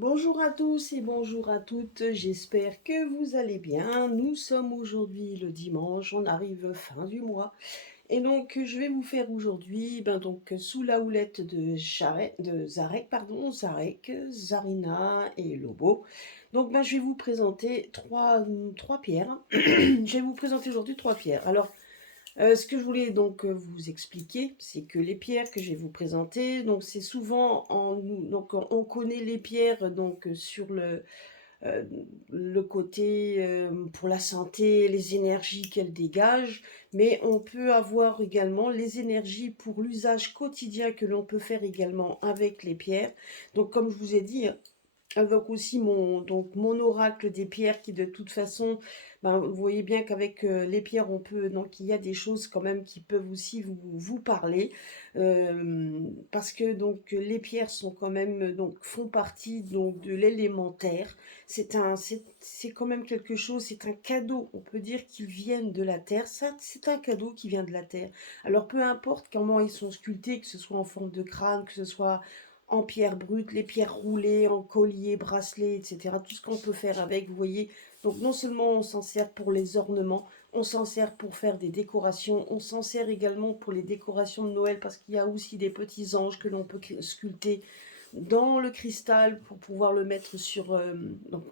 Bonjour à tous et bonjour à toutes, j'espère que vous allez bien. Nous sommes aujourd'hui le dimanche, on arrive fin du mois. Et donc je vais vous faire aujourd'hui, sous la houlette de Zarek, Zarek, Zarina et Lobo. Je vais vous présenter trois pierres. Je vais vous présenter aujourd'hui trois pierres. Alors, ce que je voulais vous expliquer, c'est que les pierres que je vais vous présenter, donc c'est souvent on connaît les pierres sur euh, le côté pour la santé, les énergies qu'elles dégagent, mais on peut avoir également les énergies pour l'usage quotidien que l'on peut faire également avec les pierres. Donc comme je vous ai dit, avec aussi mon oracle des pierres qui de toute façon, vous voyez bien qu'avec les pierres, il y a des choses quand même qui peuvent aussi vous parler, parce que les pierres sont quand même, font partie de l'élémentaire. C'est quand même quelque chose, c'est un cadeau, on peut dire qu'ils viennent de la terre, ça c'est un cadeau qui vient de la terre. Alors peu importe comment ils sont sculptés, que ce soit en forme de crâne, que ce soit en pierre brute, les pierres roulées, en collier, bracelet, etc. Tout ce qu'on peut faire avec, vous voyez. Donc non seulement on s'en sert pour les ornements, on s'en sert pour faire des décorations, on s'en sert également pour les décorations de Noël parce qu'il y a aussi des petits anges que l'on peut sculpter dans le cristal pour pouvoir le mettre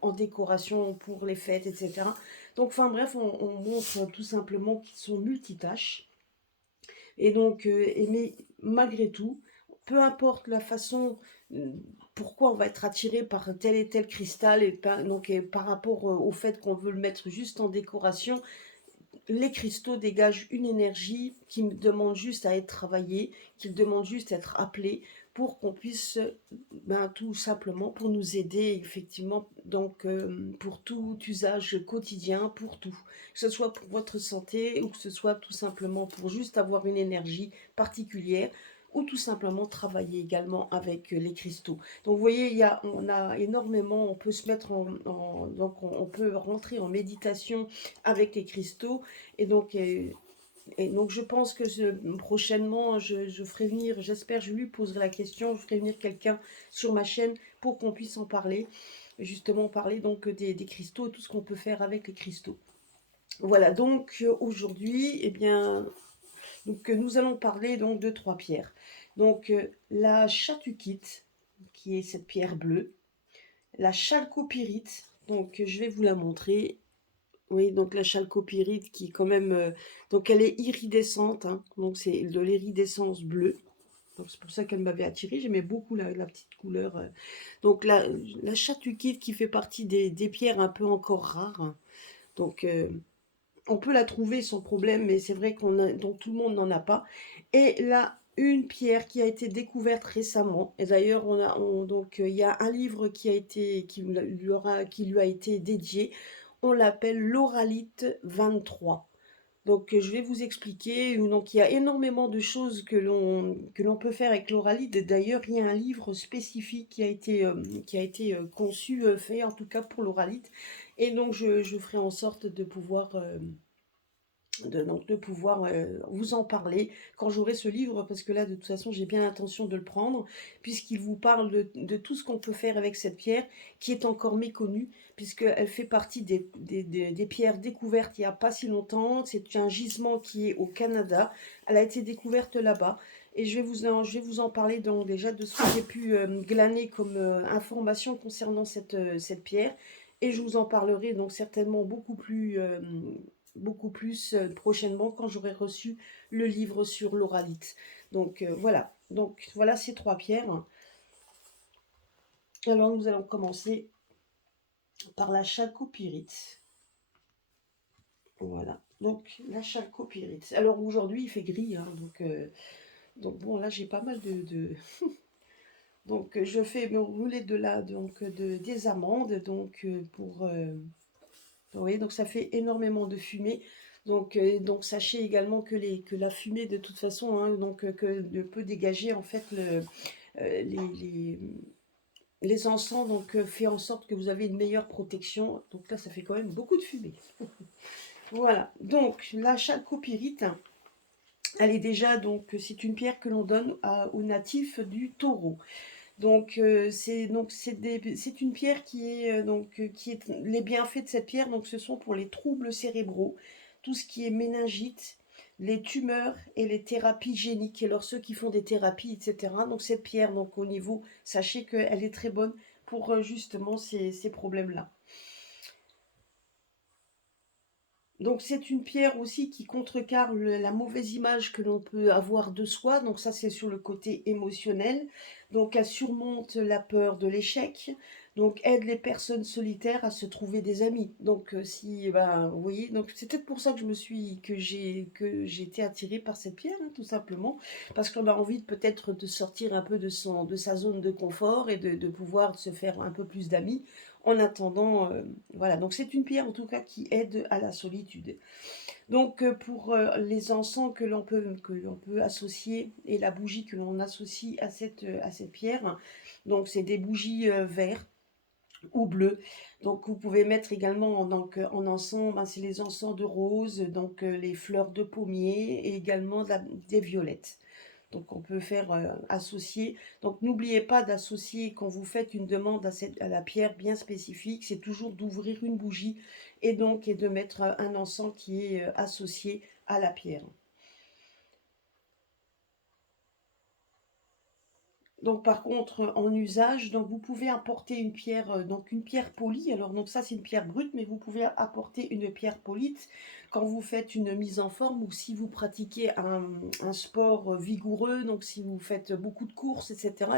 en décoration pour les fêtes, etc. Donc enfin bref, on montre tout simplement qu'ils sont multitâches. Mais malgré tout, peu importe la façon, euh, pourquoi on va être attiré par tel et tel cristal, et par rapport au fait qu'on veut le mettre juste en décoration, les cristaux dégagent une énergie qui demande juste à être travaillée, qui demande juste à être appelée pour qu'on puisse, tout simplement, pour nous aider effectivement, pour tout usage quotidien, pour tout. Que ce soit pour votre santé ou que ce soit tout simplement pour juste avoir une énergie particulière ou tout simplement travailler également avec les cristaux. Donc vous voyez, on a énormément, on peut se mettre on peut rentrer en méditation avec les cristaux et donc je pense que prochainement, je ferai venir, j'espère, je lui poserai la question, je ferai venir quelqu'un sur ma chaîne pour qu'on puisse en parler, justement parler des cristaux, tout ce qu'on peut faire avec les cristaux. Voilà, aujourd'hui, nous allons parler de trois pierres. La chatukite, qui est cette pierre bleue, la chalcopyrite, je vais vous la montrer. Oui, donc la chalcopyrite qui est quand même, elle est iridescente, hein, donc c'est de l'iridescence bleue. Donc c'est pour ça qu'elle m'avait attirée. J'aimais beaucoup la petite couleur. Donc la chatukite qui fait partie des pierres un peu encore rares, hein. Donc on peut la trouver sans problème, mais c'est vrai donc tout le monde n'en a pas. Et là, une pierre qui a été découverte récemment. Et d'ailleurs, il y a un livre qui lui a été dédié. On l'appelle l'Oralite 23. Je vais vous expliquer. Donc, il y a énormément de choses que l'on peut faire avec l'oralite. Et d'ailleurs, il y a un livre spécifique qui a été conçu, fait en tout cas pour l'oralite. Et donc, je ferai en sorte de pouvoir vous en parler quand j'aurai ce livre, parce que là, de toute façon, j'ai bien l'intention de le prendre, puisqu'il vous parle de tout ce qu'on peut faire avec cette pierre, qui est encore méconnue, puisqu'elle fait partie des pierres découvertes il n'y a pas si longtemps. C'est un gisement qui est au Canada. Elle a été découverte là-bas. Et je vais vous en parler donc déjà de ce que j'ai pu glaner comme information concernant cette pierre. Et je vous en parlerai donc certainement beaucoup plus prochainement quand j'aurai reçu le livre sur l'oralite. Voilà ces trois pierres. Alors nous allons commencer par la chalcopyrite. Voilà, donc la chalcopyrite. Alors aujourd'hui il fait gris, hein, donc bon là j'ai pas mal donc je fais rouler des amandes vous voyez, donc ça fait énormément de fumée. Donc sachez également que la fumée, de toute façon, hein, peut dégager en fait les encens, fait en sorte que vous avez une meilleure protection. Donc là, ça fait quand même beaucoup de fumée. Voilà. Donc la chalcopyrite, elle est déjà c'est une pierre que l'on donne aux natifs du Taureau. Donc, c'est une pierre qui est, qui est les bienfaits de cette pierre, donc ce sont pour les troubles cérébraux, tout ce qui est méningite, les tumeurs et les thérapies géniques. Et alors ceux qui font des thérapies, etc. Donc cette pierre, donc au niveau, sachez qu'elle est très bonne pour justement ces problèmes-là. Donc c'est une pierre aussi qui contrecarre la mauvaise image que l'on peut avoir de soi. Donc ça c'est sur le côté émotionnel. Donc elle surmonte la peur de l'échec. Donc aide les personnes solitaires à se trouver des amis. Donc si ben vous voyez, donc c'est peut-être pour ça que j'ai été attirée par cette pierre, hein, tout simplement, parce qu'on a envie peut-être de sortir un peu de sa zone de confort et de pouvoir se faire un peu plus d'amis en attendant, voilà, donc c'est une pierre en tout cas qui aide à la solitude. Donc pour les encens que l'on peut associer et la bougie que l'on associe à cette pierre, donc c'est des bougies verts ou bleues. Donc vous pouvez mettre également en encens, ben, c'est les encens de rose, donc les fleurs de pommier et également des violettes. Donc on peut faire associer. Donc n'oubliez pas d'associer quand vous faites une demande à la pierre bien spécifique, c'est toujours d'ouvrir une bougie et de mettre un encens qui est associé à la pierre. Donc par contre, en usage, donc vous pouvez apporter une pierre, donc une pierre polie. Alors donc ça c'est une pierre brute, mais vous pouvez apporter une pierre polite quand vous faites une mise en forme ou si vous pratiquez un sport vigoureux, donc si vous faites beaucoup de courses, etc.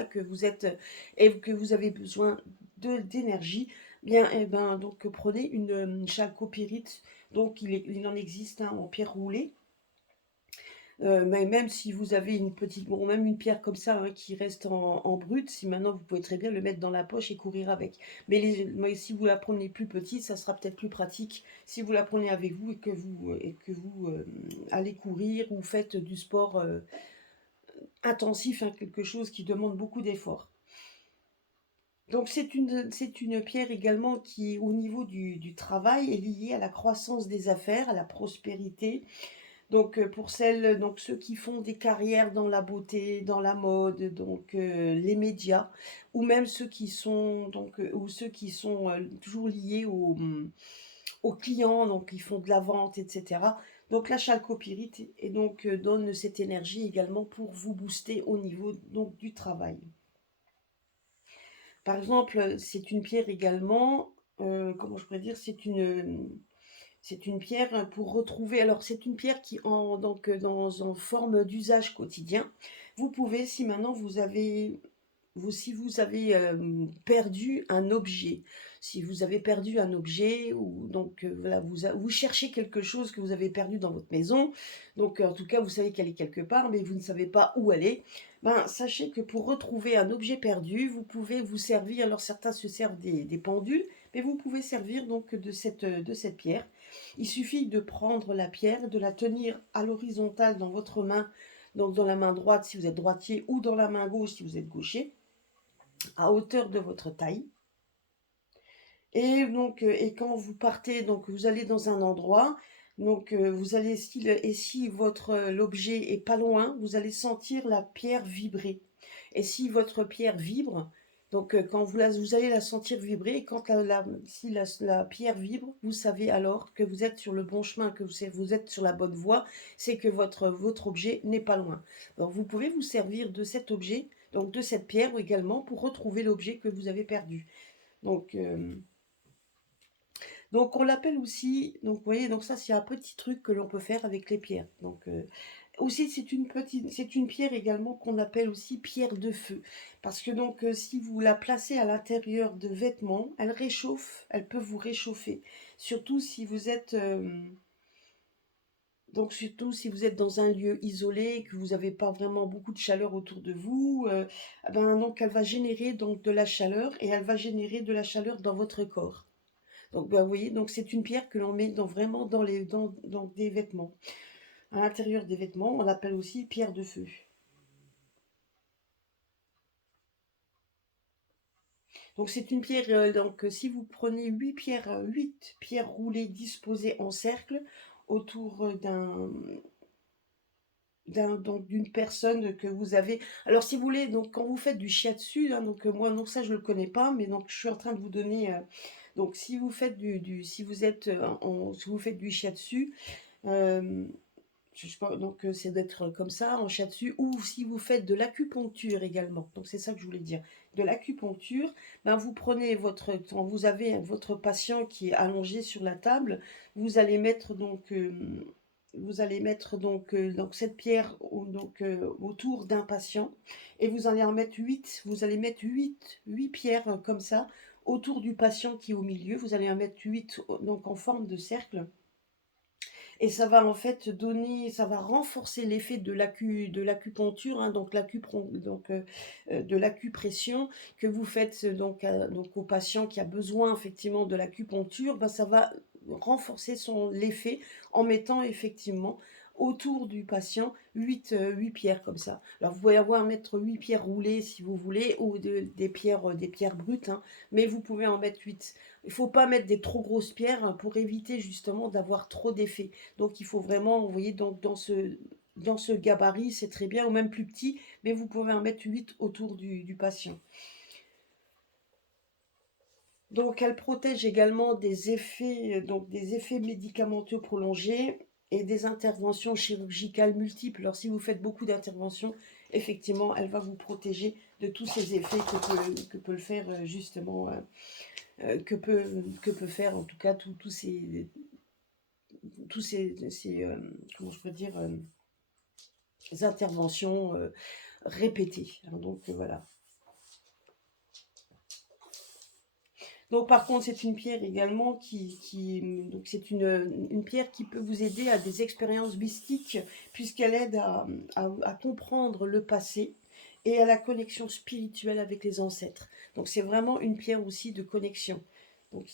Et que vous avez besoin d'énergie, bien et ben donc prenez une chalcopyrite. Donc il en existe un en pierre roulée. Mais même si vous avez une petite, bon, même une pierre comme ça hein, qui reste en brut, si maintenant vous pouvez très bien le mettre dans la poche et courir avec. Mais si vous la prenez plus petite, ça sera peut-être plus pratique si vous la prenez avec vous et que vous allez courir ou faites du sport intensif, hein, quelque chose qui demande beaucoup d'efforts. Donc c'est une pierre également qui, au niveau du travail, est liée à la croissance des affaires, à la prospérité. Donc pour celles, donc ceux qui font des carrières dans la beauté, dans la mode, donc les médias, ou même ceux qui sont ou ceux qui sont toujours liés aux clients, donc ils font de la vente, etc. Donc la chalcopyrite et donc donne cette énergie également pour vous booster au niveau donc du travail. Par exemple, c'est une pierre également, comment je pourrais dire, c'est une pierre pour retrouver. Alors, c'est une pierre qui, en forme d'usage quotidien, vous pouvez, si maintenant si vous avez perdu un objet, si vous avez perdu un objet, ou donc voilà, vous cherchez quelque chose que vous avez perdu dans votre maison, donc en tout cas, vous savez qu'elle est quelque part, mais vous ne savez pas où elle est, ben, sachez que pour retrouver un objet perdu, vous pouvez vous servir, alors certains se servent des pendules, mais vous pouvez servir donc de cette pierre. Il suffit de prendre la pierre, de la tenir à l'horizontale dans votre main, donc dans la main droite si vous êtes droitier, ou dans la main gauche si vous êtes gaucher, à hauteur de votre taille. Et donc, et quand vous partez, donc vous allez dans un endroit, donc vous allez, si l'objet est pas loin, vous allez sentir la pierre vibrer. Et si votre pierre vibre, donc quand vous allez la sentir vibrer, et quand si la pierre vibre, vous savez alors que vous êtes sur le bon chemin, que vous êtes sur la bonne voie, c'est que votre objet n'est pas loin. Donc vous pouvez vous servir de cet objet, donc de cette pierre également, pour retrouver l'objet que vous avez perdu. Donc, donc on l'appelle aussi, donc vous voyez, donc ça c'est un petit truc que l'on peut faire avec les pierres. Donc aussi c'est une pierre également qu'on appelle aussi pierre de feu, parce que donc si vous la placez à l'intérieur de vêtements, elle réchauffe, elle peut vous réchauffer, surtout si vous êtes surtout si vous êtes dans un lieu isolé, que vous n'avez pas vraiment beaucoup de chaleur autour de vous, ben donc elle va générer donc de la chaleur et elle va générer de la chaleur dans votre corps. Donc, bah, vous voyez, donc c'est une pierre que l'on met vraiment dans des vêtements. À l'intérieur des vêtements, on l'appelle aussi pierre de feu. Donc c'est une pierre, si vous prenez 8 pierres roulées disposées en cercle autour donc d'une personne que vous avez. Alors si vous voulez, donc quand vous faites du shiatsu, hein, donc moi non, ça je le connais pas, mais donc je suis en train de vous donner, donc si vous faites si vous êtes si vous faites du shiatsu, euh, je sais pas, donc c'est d'être comme ça en shiatsu, ou si vous faites de l'acupuncture également. Donc c'est ça que je voulais dire. De l'acupuncture, ben vous prenez quand vous avez votre patient qui est allongé sur la table, vous allez mettre donc donc cette pierre autour d'un patient, et vous allez en mettre 8. Vous allez mettre 8 pierres comme ça autour du patient qui est au milieu. Vous allez en mettre 8 donc en forme de cercle, et ça va en fait ça va renforcer l'effet de l'acupuncture, hein, donc de l'acupression que vous faites donc au patient qui a besoin effectivement de l'acupuncture. Ben, ça va renforcer l'effet en mettant effectivement autour du patient 8 pierres comme ça. Alors vous pouvez mettre 8 pierres roulées si vous voulez, ou des pierres brutes, hein, mais vous pouvez en mettre 8. Il ne faut pas mettre des trop grosses pierres pour éviter justement d'avoir trop d'effet. Donc il faut vraiment, vous voyez, donc dans ce gabarit, c'est très bien, ou même plus petit, mais vous pouvez en mettre 8 autour du patient. Donc elle protège également des effets médicamenteux prolongés et des interventions chirurgicales multiples. Alors si vous faites beaucoup d'interventions, effectivement, elle va vous protéger de tous ces effets que peut le faire justement, que peut faire en tout cas comment je peux dire, interventions répétées, hein. Donc voilà. Donc par contre, c'est une pierre également donc c'est une pierre qui peut vous aider à des expériences mystiques, puisqu'elle aide à comprendre le passé et à la connexion spirituelle avec les ancêtres. Donc c'est vraiment une pierre aussi de connexion. Donc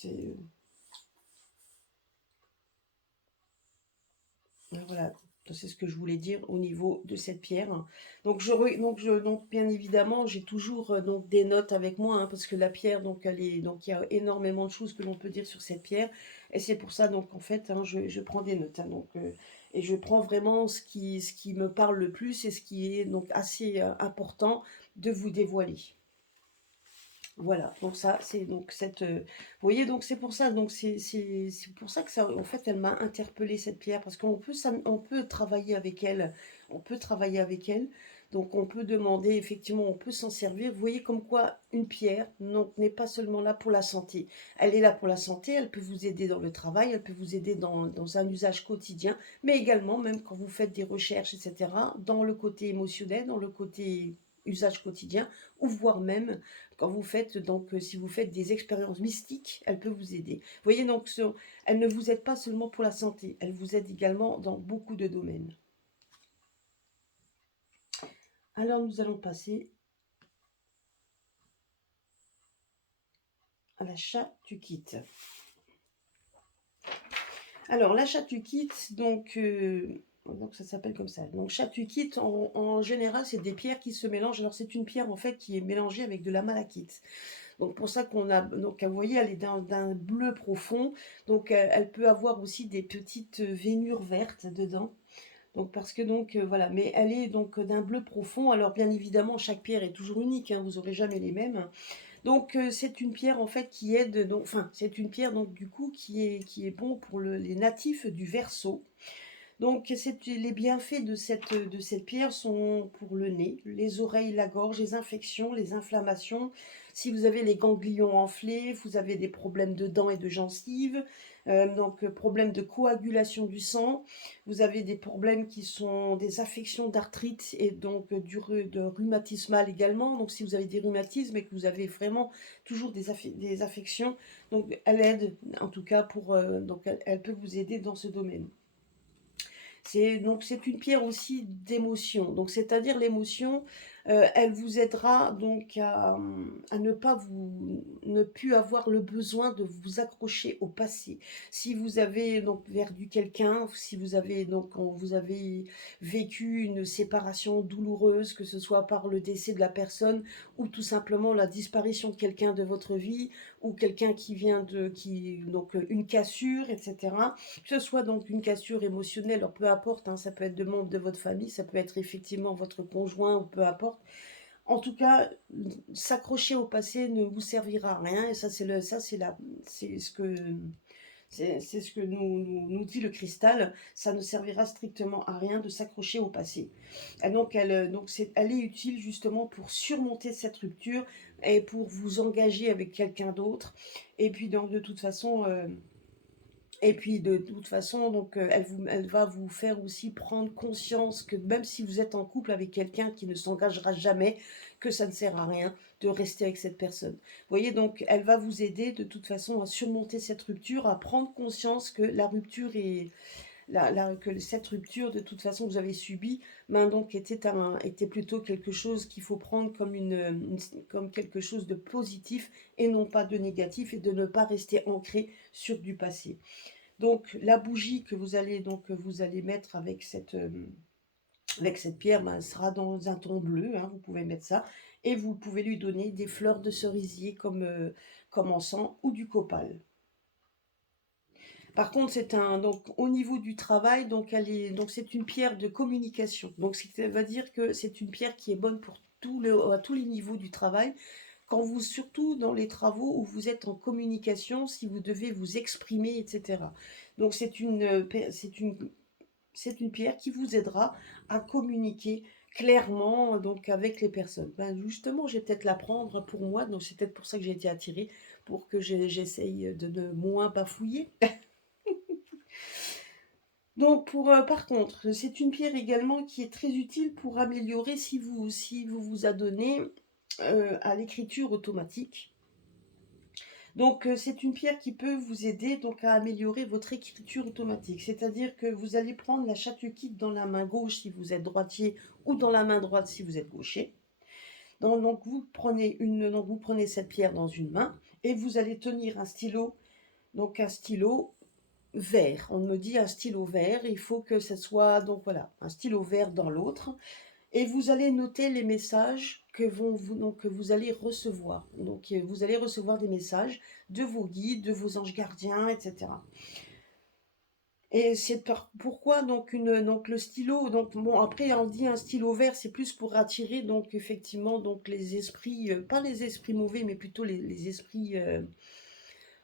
voilà, c'est ce que je voulais dire au niveau de cette pierre. Donc bien évidemment, j'ai toujours donc des notes avec moi, hein, parce que la pierre, donc donc il y a énormément de choses que l'on peut dire sur cette pierre, et c'est pour ça donc en fait, hein, je prends des notes, hein, et je prends vraiment ce qui me parle le plus et ce qui est donc assez important de vous dévoiler. Voilà, donc ça, c'est donc vous voyez, donc c'est pour ça, donc c'est pour ça que ça, en fait, elle m'a interpellée cette pierre, parce on peut travailler avec elle, on peut travailler avec elle, donc on peut demander, effectivement, on peut s'en servir. Vous voyez comme quoi une pierre donc n'est pas seulement là pour la santé, elle est là pour la santé, elle peut vous aider dans le travail, elle peut vous aider dans un usage quotidien, mais également, même quand vous faites des recherches, etc., dans le côté émotionnel, dans le côté usage quotidien, ou voire même quand vous faites, si vous faites des expériences mystiques, elle peut vous aider. Vous voyez, donc, elle ne vous aide pas seulement pour la santé, elle vous aide également dans beaucoup de domaines. Alors, nous allons passer à la chatukite. Alors, la chatukite, donc ça s'appelle comme ça. Donc, chatukite, en général, c'est des pierres qui se mélangent. Alors, c'est une pierre, en fait, qui est mélangée avec de la malachite. Donc pour ça qu'on a, donc vous voyez, elle est d'un bleu profond, donc elle peut avoir aussi des petites veinures vertes dedans. Donc parce que voilà, mais elle est donc d'un bleu profond. Alors bien évidemment, chaque pierre est toujours unique, hein, vous n'aurez jamais les mêmes. Donc c'est une pierre en fait qui aide, donc, enfin c'est une pierre donc du coup qui est bon pour les natifs du Verseau. Donc les bienfaits de cette pierre sont pour le nez, les oreilles, la gorge, les infections, les inflammations. Si vous avez les ganglions enflés, vous avez des problèmes de dents et de gencives, problèmes de coagulation du sang, vous avez des problèmes qui sont des affections d'arthrite et donc de rhumatismal également. Donc si vous avez des rhumatismes et que vous avez vraiment toujours des affections, donc elle aide en tout cas elle peut vous aider dans ce domaine. C'est une pierre aussi d'émotion. Donc c'est-à-dire l'émotion. Elle vous aidera donc à ne pas ne plus avoir le besoin de vous accrocher au passé. Si vous avez donc perdu quelqu'un, si vous avez donc quand vous avez vécu une séparation douloureuse, que ce soit par le décès de la personne ou tout simplement la disparition de quelqu'un de votre vie ou quelqu'un qui vient donc une cassure, etc. Que ce soit donc une cassure émotionnelle, alors peu importe, hein, ça peut être de membres de votre famille, ça peut être effectivement votre conjoint ou peu importe. En tout cas, s'accrocher au passé ne vous servira à rien et ça c'est ce que nous dit le cristal. Ça ne servira strictement à rien de s'accrocher au passé. Et donc, elle est utile justement pour surmonter cette rupture et pour vous engager avec quelqu'un d'autre. Et puis, donc, de toute façon, donc, elle va vous faire aussi prendre conscience que même si vous êtes en couple avec quelqu'un qui ne s'engagera jamais, que ça ne sert à rien de rester avec cette personne. Vous voyez, donc, elle va vous aider de toute façon à surmonter cette rupture, à prendre conscience que la rupture est, que cette rupture, de toute façon, que vous avez subie, ben donc, était plutôt quelque chose qu'il faut prendre comme comme quelque chose de positif et non pas de négatif et de ne pas rester ancré sur du passé. Donc la bougie que vous allez mettre avec cette pierre, ben, elle sera dans un ton bleu, hein, vous pouvez mettre ça, et vous pouvez lui donner des fleurs de cerisier comme encens ou du copal. Par contre, donc au niveau du travail, donc c'est une pierre de communication. Donc ça veut dire que c'est une pierre qui est bonne pour à tous les niveaux du travail. Surtout dans les travaux où vous êtes en communication, si vous devez vous exprimer, etc. Donc c'est une pierre qui vous aidera à communiquer clairement donc avec les personnes. Ben justement, je vais peut-être la prendre pour moi, donc c'est peut-être pour ça que j'ai été attirée, pour que j'essaye de ne moins bafouiller. Donc par contre, c'est une pierre également qui est très utile pour améliorer si vous vous adonnez à l'écriture automatique. Donc, c'est une pierre qui peut vous aider donc à améliorer votre écriture automatique. C'est-à-dire que vous allez prendre la chatuquite dans la main gauche si vous êtes droitier ou dans la main droite si vous êtes gaucher. Donc, vous prenez cette pierre dans une main et vous allez tenir un stylo vert. On me dit un stylo vert, il faut que ce soit donc voilà, un stylo vert dans l'autre. Et vous allez noter les messages que vous allez recevoir. Donc, vous allez recevoir des messages de vos guides, de vos anges gardiens, etc. Et pourquoi donc le stylo. Donc, bon, après, on dit un stylo vert, c'est plus pour attirer, donc, effectivement, donc, les esprits, pas les esprits mauvais, mais plutôt les esprits.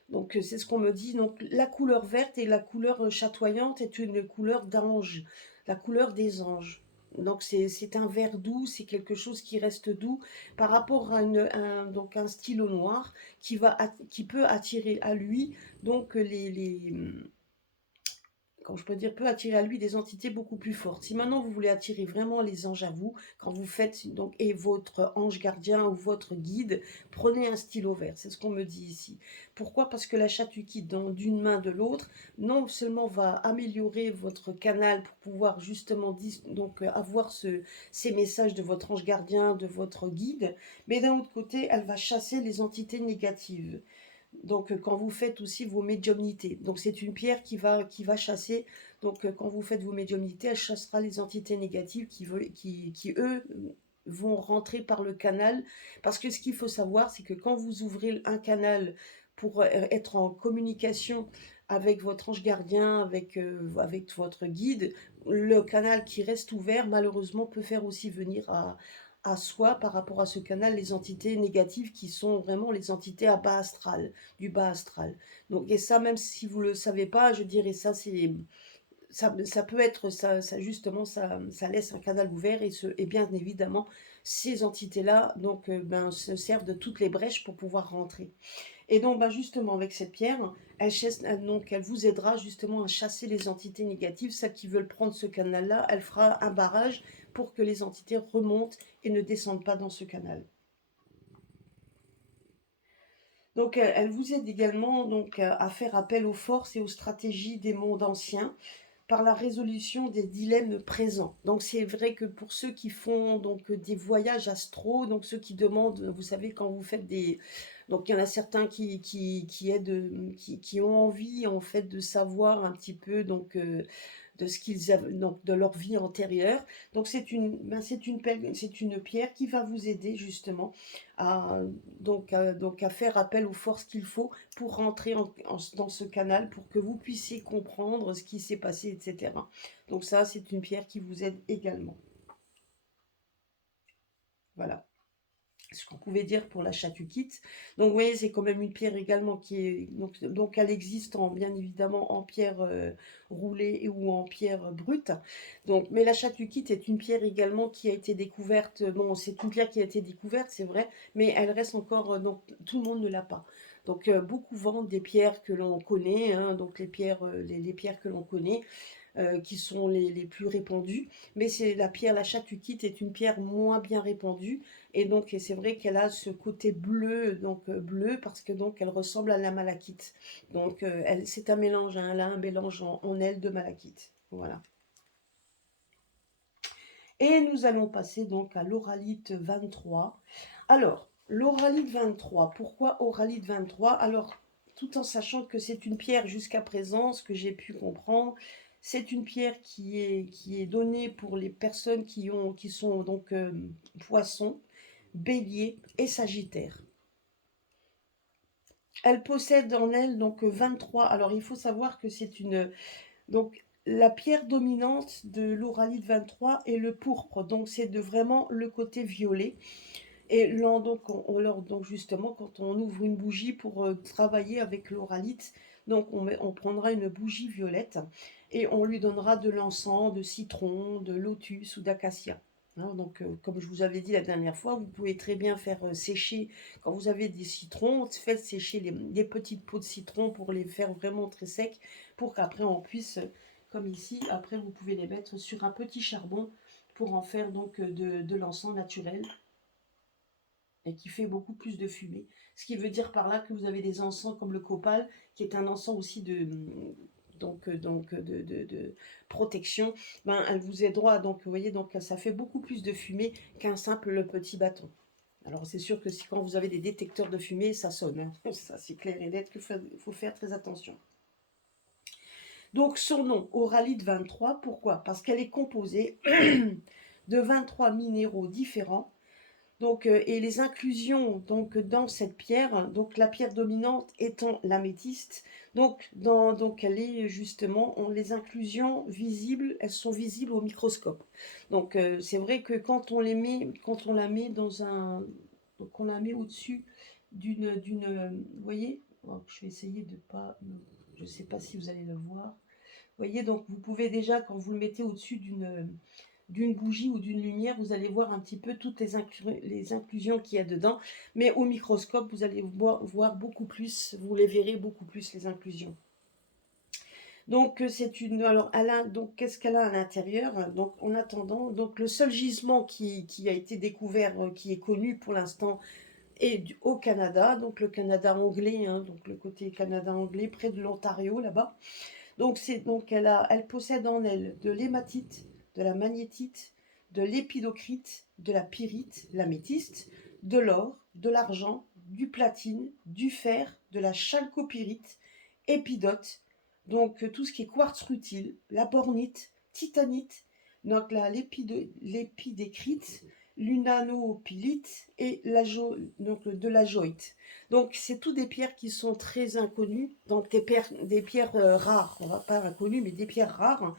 Donc, c'est ce qu'on me dit. Donc, la couleur verte et la couleur chatoyante est une couleur d'ange, la couleur des anges. Donc, c'est un vert doux, c'est quelque chose qui reste doux par rapport à donc un stylo noir qui peut attirer à lui donc quand je peux dire, peut attirer à lui des entités beaucoup plus fortes. Si maintenant vous voulez attirer vraiment les anges à vous, quand vous faites donc et votre ange gardien ou votre guide, prenez un stylo vert. C'est ce qu'on me dit ici. Pourquoi? Parce que la chatuquite d'une main de l'autre, non seulement va améliorer votre canal pour pouvoir justement donc avoir ces messages de votre ange gardien, de votre guide, mais d'un autre côté, elle va chasser les entités négatives. Donc, quand vous faites aussi vos médiumnités. Donc, c'est une pierre qui va chasser. Donc, quand vous faites vos médiumnités, elle chassera les entités négatives eux, vont rentrer par le canal. Parce que ce qu'il faut savoir, c'est que quand vous ouvrez un canal pour être en communication avec votre ange gardien, avec votre guide, le canal qui reste ouvert, malheureusement, peut faire aussi venir à soi par rapport à ce canal les entités négatives qui sont vraiment les entités à bas astral, du bas astral. Donc, et ça, même si vous ne le savez pas, je dirais ça peut être justement ça laisse un canal ouvert et bien évidemment ces entités-là donc ben, se servent de toutes les brèches pour pouvoir rentrer. Et donc ben, justement avec cette pierre, elle vous aidera justement à chasser les entités négatives, celles qui veulent prendre ce canal-là, elle fera un barrage pour que les entités remontent et ne descendent pas dans ce canal. Donc elle vous aide également donc à faire appel aux forces et aux stratégies des mondes anciens par la résolution des dilemmes présents. Donc c'est vrai que pour ceux qui font donc des voyages astro, donc ceux qui demandent, vous savez, quand vous faites des... Donc il y en a certains qui ont envie en fait de savoir un petit peu de ce qu'ils avaient, donc de leur vie antérieure. Donc c'est une pierre qui va vous aider justement à, donc à faire appel aux forces qu'il faut pour rentrer dans ce canal, pour que vous puissiez comprendre ce qui s'est passé, etc. Donc ça, c'est une pierre qui vous aide également. Voilà ce qu'on pouvait dire pour la chatukite. Donc vous voyez, c'est quand même une pierre également qui est... Donc elle existe bien évidemment en pierre roulée ou en pierre brute. Donc, mais la chatukite est une pierre également qui a été découverte. Bon, c'est une pierre qui a été découverte, c'est vrai, mais elle reste encore... donc tout le monde ne l'a pas. Donc beaucoup vendent des pierres que l'on connaît, hein, donc les pierres que l'on connaît, qui sont les plus répandues. Mais c'est la chatukite est une pierre moins bien répandue. Et donc, c'est vrai qu'elle a ce côté bleu, donc bleu, parce que donc elle ressemble à la malachite. Donc, c'est un mélange, hein, elle a un mélange en aile de malachite. Voilà. Et nous allons passer donc à l'oralite 23. Alors, l'oralite 23, pourquoi oralite 23? Alors, tout en sachant que c'est une pierre jusqu'à présent, ce que j'ai pu comprendre, c'est une pierre qui est donnée pour les personnes qui sont donc poissons, béliers et sagittaires. Elle possède en elle donc 23. Alors, il faut savoir que c'est une... Donc, la pierre dominante de l'oralite 23 est le pourpre, donc c'est vraiment le côté violet. Et là, donc justement, quand on ouvre une bougie pour travailler avec l'oralite, donc on prendra une bougie violette et on lui donnera de l'encens, de citron, de lotus ou d'acacia. Hein, donc, comme je vous avais dit la dernière fois, vous pouvez très bien faire sécher, quand vous avez des citrons, faites sécher les petites peaux de citron pour les faire vraiment très secs, pour qu'après on puisse, comme ici, après vous pouvez les mettre sur un petit charbon pour en faire donc de l'encens naturel et qui fait beaucoup plus de fumée. Ce qui veut dire par là que vous avez des encens comme le copal, qui est un encens aussi de protection. Ben, elle vous aidera, donc vous voyez, donc ça fait beaucoup plus de fumée qu'un simple petit bâton. Alors c'est sûr que quand vous avez des détecteurs de fumée, ça sonne, hein. Ça c'est clair et net qu'il faut faire très attention. Donc son nom, Oralite 23, pourquoi? Parce qu'elle est composée de 23 minéraux différents. Donc, et les inclusions donc, dans cette pierre, donc la pierre dominante étant l'améthyste, donc elle est justement, les inclusions visibles, elles sont visibles au microscope. Donc c'est vrai que quand on la met dans donc on la met au-dessus vous voyez, oh, je vais essayer de pas, je ne sais pas si vous allez le voir. Vous voyez, donc vous pouvez déjà, quand vous le mettez au-dessus d'une bougie ou d'une lumière, vous allez voir un petit peu toutes les inclusions qu'il y a dedans. Mais au microscope, vous allez voir beaucoup plus, vous les verrez beaucoup plus, les inclusions. Donc, c'est une... Alors, donc, qu'est-ce qu'elle a à l'intérieur? Donc, en attendant, donc, le seul gisement qui a été découvert, qui est connu pour l'instant, est au Canada. Donc, le Canada anglais, hein, donc le côté Canada anglais, près de l'Ontario, là-bas. Donc, elle possède en elle de l'hématite, de la magnétite, de l'épidocrite, de la pyrite, l'améthyste, de l'or, de l'argent, du platine, du fer, de la chalcopyrite, épidote, donc tout ce qui est quartz rutile, la bornite, titanite, donc l'épidécrite, l'unanopilite et donc de la joïte. Donc c'est toutes des pierres qui sont très inconnues, donc des pierres rares, on va pas inconnues, mais des pierres rares.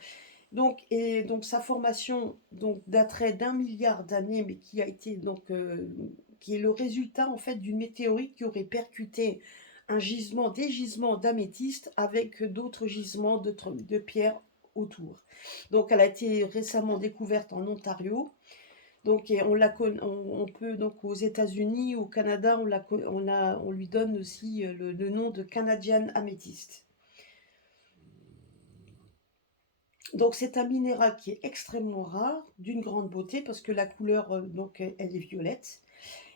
Donc, et donc sa formation donc daterait d'1 milliard d'années, mais qui a été qui est le résultat en fait d'une météorite qui aurait percuté des gisements d'améthyste avec d'autres gisements de pierres autour. Donc elle a été récemment découverte en Ontario. Donc on peut donc aux États-Unis, au Canada, on lui donne aussi le nom de Canadian Amethyst. Donc c'est un minéral qui est extrêmement rare, d'une grande beauté, parce que la couleur, elle est violette.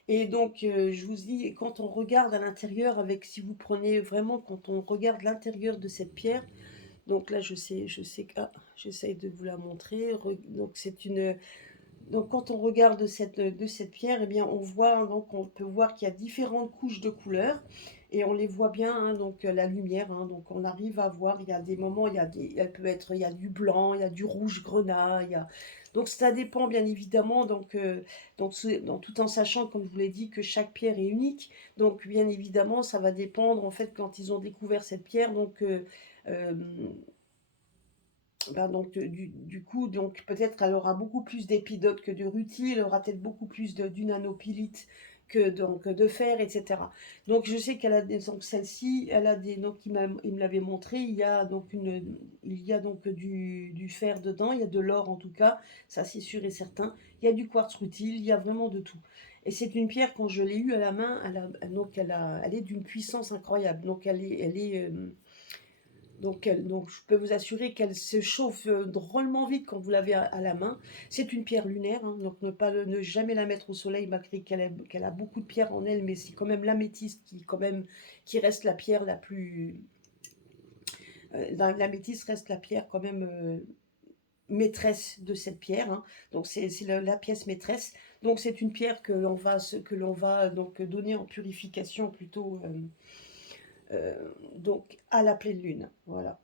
Et donc, je vous dis, quand on regarde à l'intérieur, si vous prenez vraiment, quand on regarde l'intérieur de cette pierre, Donc là, je sais que, ah, j'essaye de vous la montrer. Donc c'est une, donc quand on regarde de cette pierre, eh bien on voit, hein, donc on peut voir qu'il y a différentes couches de couleurs et on les voit bien, hein, donc la lumière, hein, donc on arrive à voir. Il y a des moments, elle peut être, il y a du blanc, il y a du rouge grenat, donc ça dépend bien évidemment. Donc tout en sachant, comme je vous l'ai dit, que chaque pierre est unique. Donc bien évidemment, ça va dépendre en fait quand ils ont découvert cette pierre. Euh, donc, du coup, donc peut-être qu'elle aura beaucoup plus d'épidote que de rutile, elle aura peut-être beaucoup plus du nanopylite que donc, de fer, etc. Donc, je sais qu'elle a des, donc celle-ci, elle a des, donc il me l'avait montré, il y a donc du fer dedans, il y a de l'or en tout cas, ça c'est sûr et certain. Il y a du quartz rutile, il y a vraiment de tout. Et c'est une pierre, quand je l'ai eue à la main, elle est d'une puissance incroyable. Donc, je peux vous assurer qu'elle se chauffe drôlement vite quand vous l'avez à la main. C'est une pierre lunaire, hein, donc ne jamais la mettre au soleil, malgré qu'elle a beaucoup de pierres en elle, mais c'est quand même l'améthyste qui reste la pierre la plus. L'améthyste reste la pierre quand même maîtresse de cette pierre, hein. Donc c'est la pièce maîtresse. Donc c'est une pierre que l'on va donc donner en purification plutôt donc à la pleine lune. Voilà.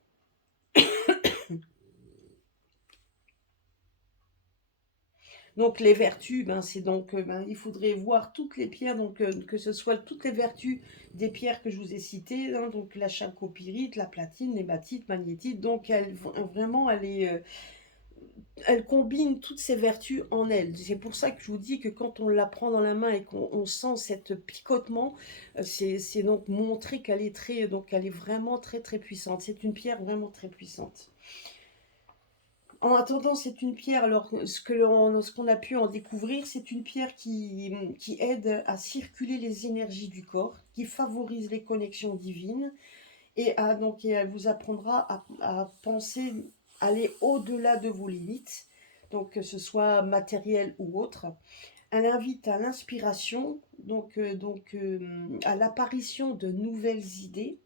Donc les vertus, c'est donc, il faudrait voir toutes les pierres, donc que ce soit toutes les vertus des pierres que je vous ai citées, hein, donc la chalcopyrite, la platine, l'hématite, magnétite. Donc vraiment, elle combine toutes ces vertus en elle. C'est pour ça que je vous dis que quand on la prend dans la main et qu'on sent cette picotement, c'est donc montrer qu'elle est donc elle est vraiment très très puissante. C'est une pierre vraiment très puissante. En attendant, c'est une pierre, alors ce qu'on a pu en découvrir, c'est une pierre qui aide à circuler les énergies du corps, qui favorise les connexions divines et elle vous apprendra à penser, aller au-delà de vos limites, donc que ce soit matériel ou autre. Elle invite à l'inspiration, à l'apparition de nouvelles idées.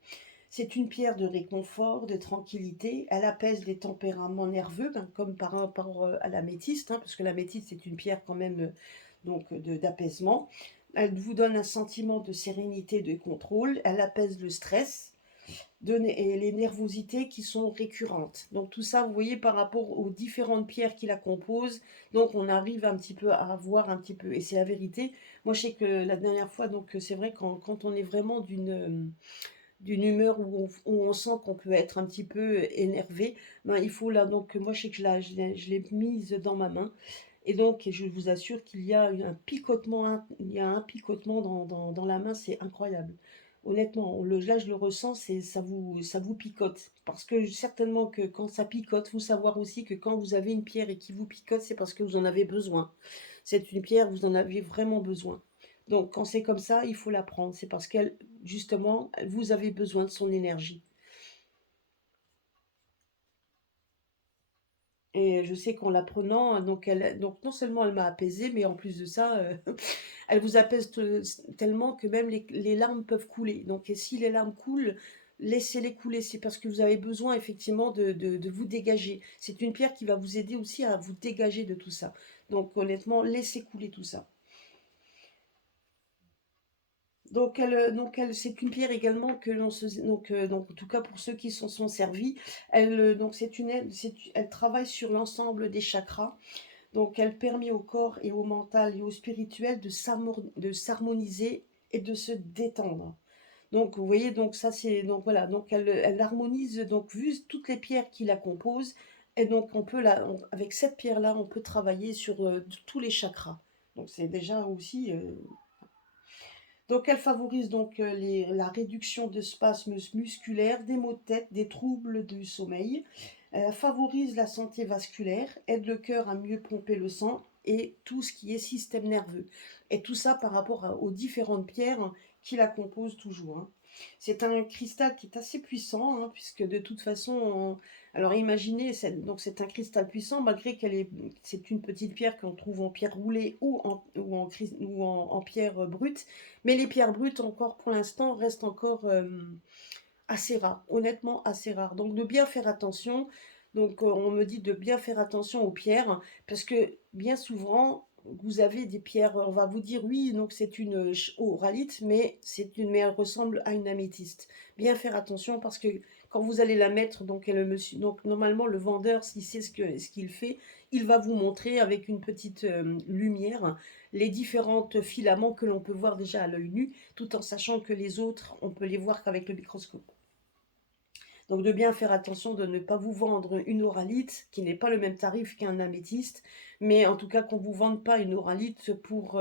C'est une pierre de réconfort, de tranquillité. Elle apaise les tempéraments nerveux, comme par rapport à l'améthyste, hein, parce que l'améthyste c'est une pierre quand même d'apaisement. Elle vous donne un sentiment de sérénité, de contrôle. Elle apaise le stress et les nervosités qui sont récurrentes. Donc tout ça, vous voyez, par rapport aux différentes pierres qui la composent, donc on arrive un petit peu à voir un petit peu. Et c'est la vérité. Moi, je sais que la dernière fois, donc c'est vrai quand on est vraiment d'une humeur où on sent qu'on peut être un petit peu énervé, il faut là, donc moi je sais que je l'ai mise dans ma main, et donc je vous assure qu'il y a un picotement, il y a un picotement dans la main, c'est incroyable. Honnêtement, là je le ressens, ça vous picote. Parce que certainement que quand ça picote, faut savoir aussi que quand vous avez une pierre et qui vous picote, c'est parce que vous en avez besoin. C'est une pierre, vous en avez vraiment besoin. Donc quand c'est comme ça, il faut la prendre. C'est parce qu'elle, justement, vous avez besoin de son énergie. Et je sais qu'en la prenant, donc non seulement elle m'a apaisée, mais en plus de ça, elle vous apaise tellement que même les larmes peuvent couler. Donc et si les larmes coulent, laissez-les couler. C'est parce que vous avez besoin effectivement de vous dégager. C'est une pierre qui va vous aider aussi à vous dégager de tout ça. Donc honnêtement, laissez couler tout ça. C'est une pierre également que l'on se, donc en tout cas pour ceux qui s'en sont servis, donc elle travaille sur l'ensemble des chakras. Donc elle permet au corps et au mental et au spirituel de s'harmoniser et de se détendre. Donc vous voyez, donc ça c'est, donc voilà, donc elle harmonise, donc vu toutes les pierres qui la composent, et donc avec cette pierre-là, on peut travailler sur tous les chakras. Donc c'est déjà aussi donc elle favorise donc la réduction de spasmes musculaires, des maux de tête, des troubles du sommeil. Elle favorise la santé vasculaire, aide le cœur à mieux pomper le sang et tout ce qui est système nerveux. Et tout ça par rapport aux différentes pierres qui la composent toujours, hein. C'est un cristal qui est assez puissant, hein, puisque de toute façon, alors imaginez, donc c'est un cristal puissant, malgré c'est une petite pierre qu'on trouve en pierre roulée ou en pierre brute, mais les pierres brutes encore pour l'instant restent encore assez rare, honnêtement assez rare. Donc de bien faire attention. Donc on me dit de bien faire attention aux pierres parce que bien souvent vous avez des pierres, on va vous dire oui, donc c'est une oralite, mais elle ressemble à une améthyste. Bien faire attention parce que quand vous allez la mettre, donc normalement le vendeur, s'il sait ce qu'il fait, il va vous montrer avec une petite lumière les différentes filaments que l'on peut voir déjà à l'œil nu, tout en sachant que les autres, on peut les voir qu'avec le microscope. Donc de bien faire attention de ne pas vous vendre une oralite qui n'est pas le même tarif qu'un améthyste, mais en tout cas qu'on vous vende pas une oralite pour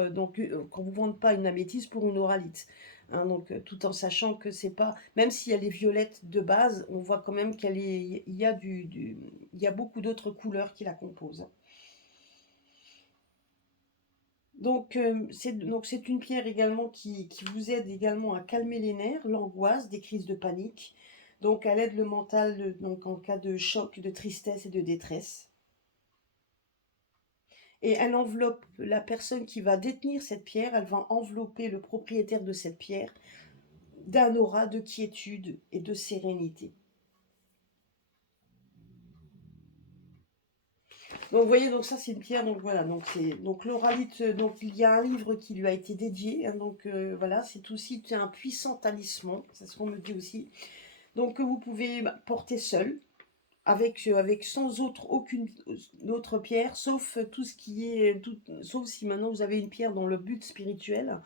qu'on vous vende pas une améthyste pour une oralite. Hein, donc tout en sachant que c'est pas, même si elle est violette de base, on voit quand même il y a il y a beaucoup d'autres couleurs qui la composent. Donc c'est une pierre également qui vous aide également à calmer les nerfs, l'angoisse, des crises de panique. Donc elle aide le mental donc en cas de choc, de tristesse et de détresse. Et elle enveloppe la personne qui va détenir cette pierre, elle va envelopper le propriétaire de cette pierre d'un aura de quiétude et de sérénité. Donc vous voyez, donc ça c'est une pierre, donc voilà, donc l'oralite, donc il y a un livre qui lui a été dédié, hein, donc voilà, c'est aussi un puissant talisman, c'est ce qu'on me dit aussi. Donc que vous pouvez porter seul, avec sans aucune autre pierre, sauf tout ce qui est, sauf si maintenant vous avez une pierre dans le but spirituel.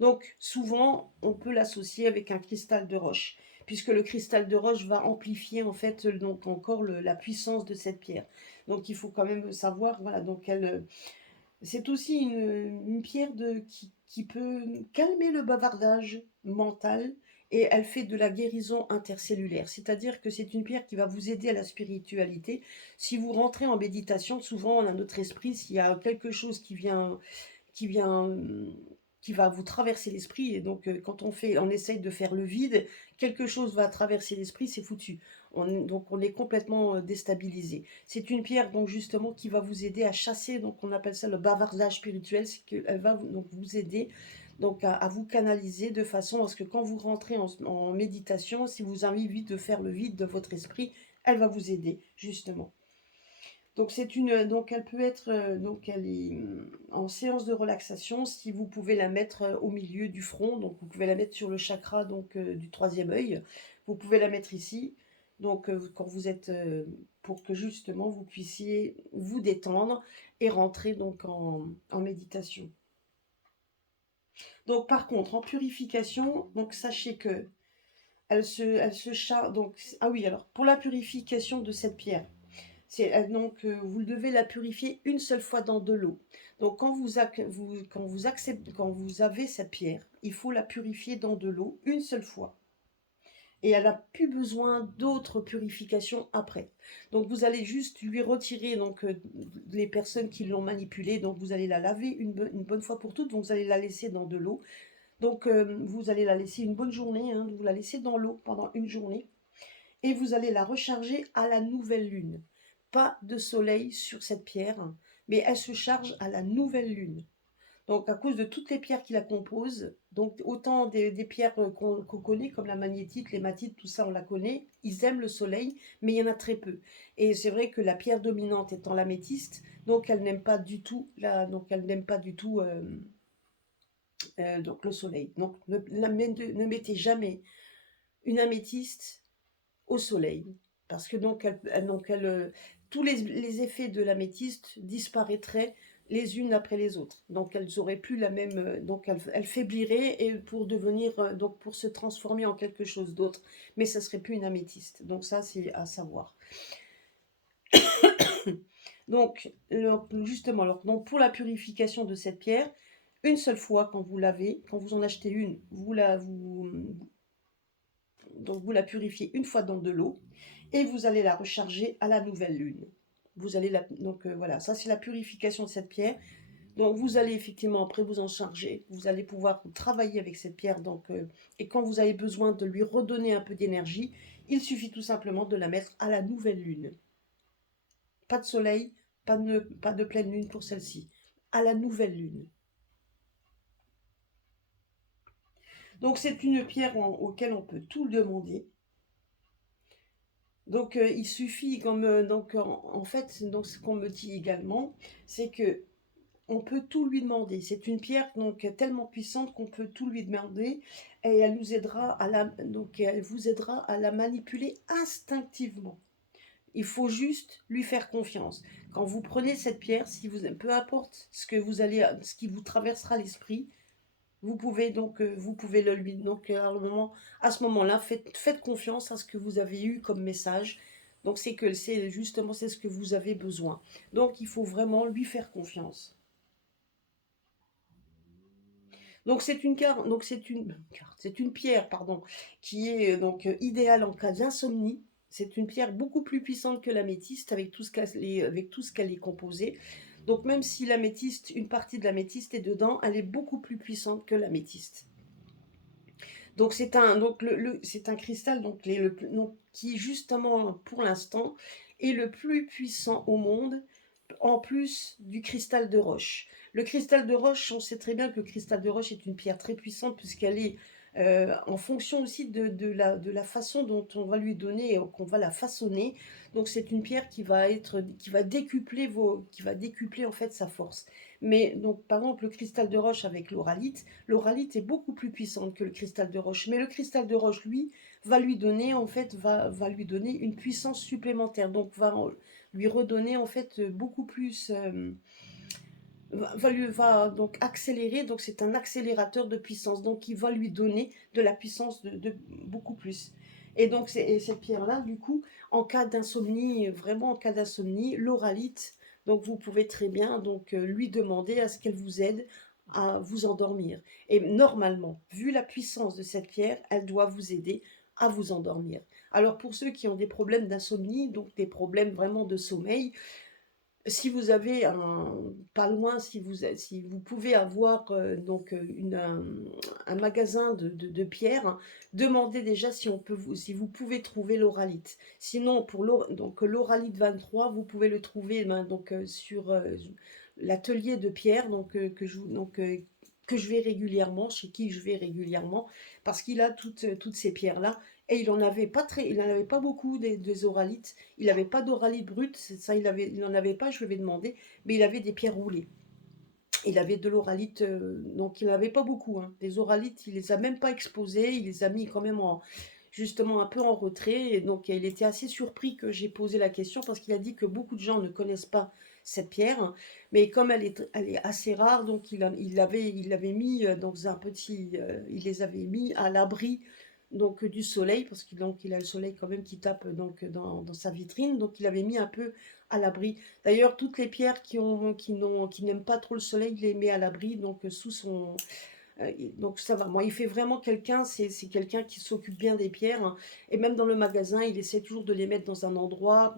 Donc souvent, on peut l'associer avec un cristal de roche, puisque le cristal de roche va amplifier en fait donc encore la puissance de cette pierre. Donc il faut quand même savoir, voilà, donc c'est aussi une pierre qui peut calmer le bavardage mental et elle fait de la guérison intercellulaire. C'est-à-dire que c'est une pierre qui va vous aider à la spiritualité. Si vous rentrez en méditation, souvent on a notre esprit, s'il y a quelque chose qui vient, qui va vous traverser l'esprit. Et donc, quand on essaye de faire le vide, quelque chose va traverser l'esprit, c'est foutu. Donc, on est complètement déstabilisé. C'est une pierre, donc, justement, qui va vous aider à chasser, donc, on appelle ça le bavardage spirituel, c'est qu'elle va donc, vous aider donc à vous canaliser de façon à ce que quand vous rentrez en méditation, si vous avez envie de faire le vide de votre esprit, elle va vous aider, justement. Donc elle peut être, donc elle est en séance de relaxation si vous pouvez la mettre au milieu du front, donc vous pouvez la mettre sur le chakra donc du troisième œil, vous pouvez la mettre ici, donc quand vous êtes, pour que justement vous puissiez vous détendre et rentrer donc en méditation. Donc par contre en purification, donc sachez que elle se charge, donc ah oui alors pour la purification de cette pierre. Vous devez la purifier une seule fois dans de l'eau. Donc quand vous avez cette pierre, il faut la purifier dans de l'eau une seule fois. Et elle n'a plus besoin d'autres purifications après. Donc vous allez juste lui retirer les personnes qui l'ont manipulée. Donc vous allez la laver une bonne fois pour toutes. Donc vous allez la laisser dans de l'eau. Donc vous allez la laisser une bonne journée. Hein, vous la laissez dans l'eau pendant une journée. Et vous allez la recharger à la nouvelle lune. Pas de soleil sur cette pierre, mais elle se charge à la nouvelle lune. Donc à cause de toutes les pierres qui la composent, donc autant des pierres qu'on connaît comme la magnétite, l'hématite, tout ça on la connaît, ils aiment le soleil, mais il y en a très peu. Et c'est vrai que la pierre dominante étant l'améthyste, donc elle n'aime pas du tout donc elle n'aime pas du tout donc le soleil. Donc ne mettez jamais une améthyste au soleil. Parce que tous les effets de l'améthyste disparaîtraient les unes après les autres. Donc elles n'auraient plus la même. Donc elles faibliraient et pour devenir. Donc pour se transformer en quelque chose d'autre. Mais ça serait plus une améthyste. Donc ça, c'est à savoir. Donc, justement, donc pour la purification de cette pierre, une seule fois quand vous lavez, quand vous en achetez une, donc vous la purifiez une fois dans de l'eau et vous allez la recharger à la nouvelle lune. Voilà, ça c'est la purification de cette pierre. Donc vous allez effectivement après vous en charger, vous allez pouvoir travailler avec cette pierre. Et quand vous avez besoin de lui redonner un peu d'énergie, il suffit tout simplement de la mettre à la nouvelle lune. Pas de soleil, pas de pleine lune pour celle-ci. À la nouvelle lune. Donc c'est une pierre auquel on peut tout demander. Donc il suffit comme, donc en fait, donc ce qu'on me dit également, c'est que on peut tout lui demander. C'est une pierre donc tellement puissante qu'on peut tout lui demander et elle nous aidera à la donc elle vous aidera à la manipuler instinctivement. Il faut juste lui faire confiance. Quand vous prenez cette pierre, si vous peu importe ce qui vous traversera l'esprit, vous pouvez le lui donc à ce moment-là, faites confiance à ce que vous avez eu comme message. Donc c'est que c'est justement c'est ce que vous avez besoin. Donc il faut vraiment lui faire confiance. Donc c'est une carte, donc c'est une pierre, pardon, qui est idéale en cas d'insomnie. C'est une pierre beaucoup plus puissante que l'améthyste avec tout ce qu'elle est composée. Donc même si l'améthyste, une partie de l'améthyste est dedans, elle est beaucoup plus puissante que l'améthyste. Donc c'est un cristal qui justement pour l'instant est le plus puissant au monde en plus du cristal de roche. Le cristal de roche, on sait très bien que le cristal de roche est une pierre très puissante puisqu'elle est en fonction aussi de la façon dont on va lui donner, qu'on va la façonner. Donc c'est une pierre qui va décupler en fait sa force. Mais donc par exemple le cristal de roche avec l'oralite est beaucoup plus puissante que le cristal de roche. Mais le cristal de roche, lui, va lui donner une puissance supplémentaire. Donc va lui redonner en fait beaucoup plus va donc accélérer, donc c'est un accélérateur de puissance, donc il va lui donner de la puissance de beaucoup plus. Et donc cette pierre là du coup en cas d'insomnie, vraiment en cas d'insomnie, l'oralite, donc vous pouvez très bien lui demander à ce qu'elle vous aide à vous endormir. Et normalement, vu la puissance de cette pierre, elle doit vous aider à vous endormir. Alors pour ceux qui ont des problèmes d'insomnie, donc des problèmes vraiment de sommeil, si vous avez pas loin, si vous pouvez avoir un magasin de pierres, hein, demandez déjà si vous pouvez trouver l'oralite. Sinon, l'oralite 23, vous pouvez le trouver sur l'atelier de pierre que je vais régulièrement, chez qui je vais régulièrement, parce qu'il a toutes ces pierres-là. Et il en avait pas beaucoup des oralites. Il n'avait pas d'oralite brute, ça il en avait pas, je lui avais demandé, mais il avait des pierres roulées. Il avait de l'oralite, donc il n'avait pas beaucoup, hein. Des oralites, il les a même pas exposées, il les a mis quand même justement un peu en retrait. Et donc il était assez surpris que j'ai posé la question parce qu'il a dit que beaucoup de gens ne connaissent pas cette pierre, mais comme elle est assez rare, donc il l'avait mis dans un il les avait mis à l'abri du soleil parce il a le soleil quand même qui tape dans sa vitrine, donc il avait mis un peu à l'abri. D'ailleurs, toutes les pierres qui n'aiment pas trop le soleil, il les met à l'abri, sous son. Donc ça va. Moi, il fait vraiment c'est quelqu'un qui s'occupe bien des pierres, hein. Et même dans le magasin, il essaie toujours de les mettre dans un endroit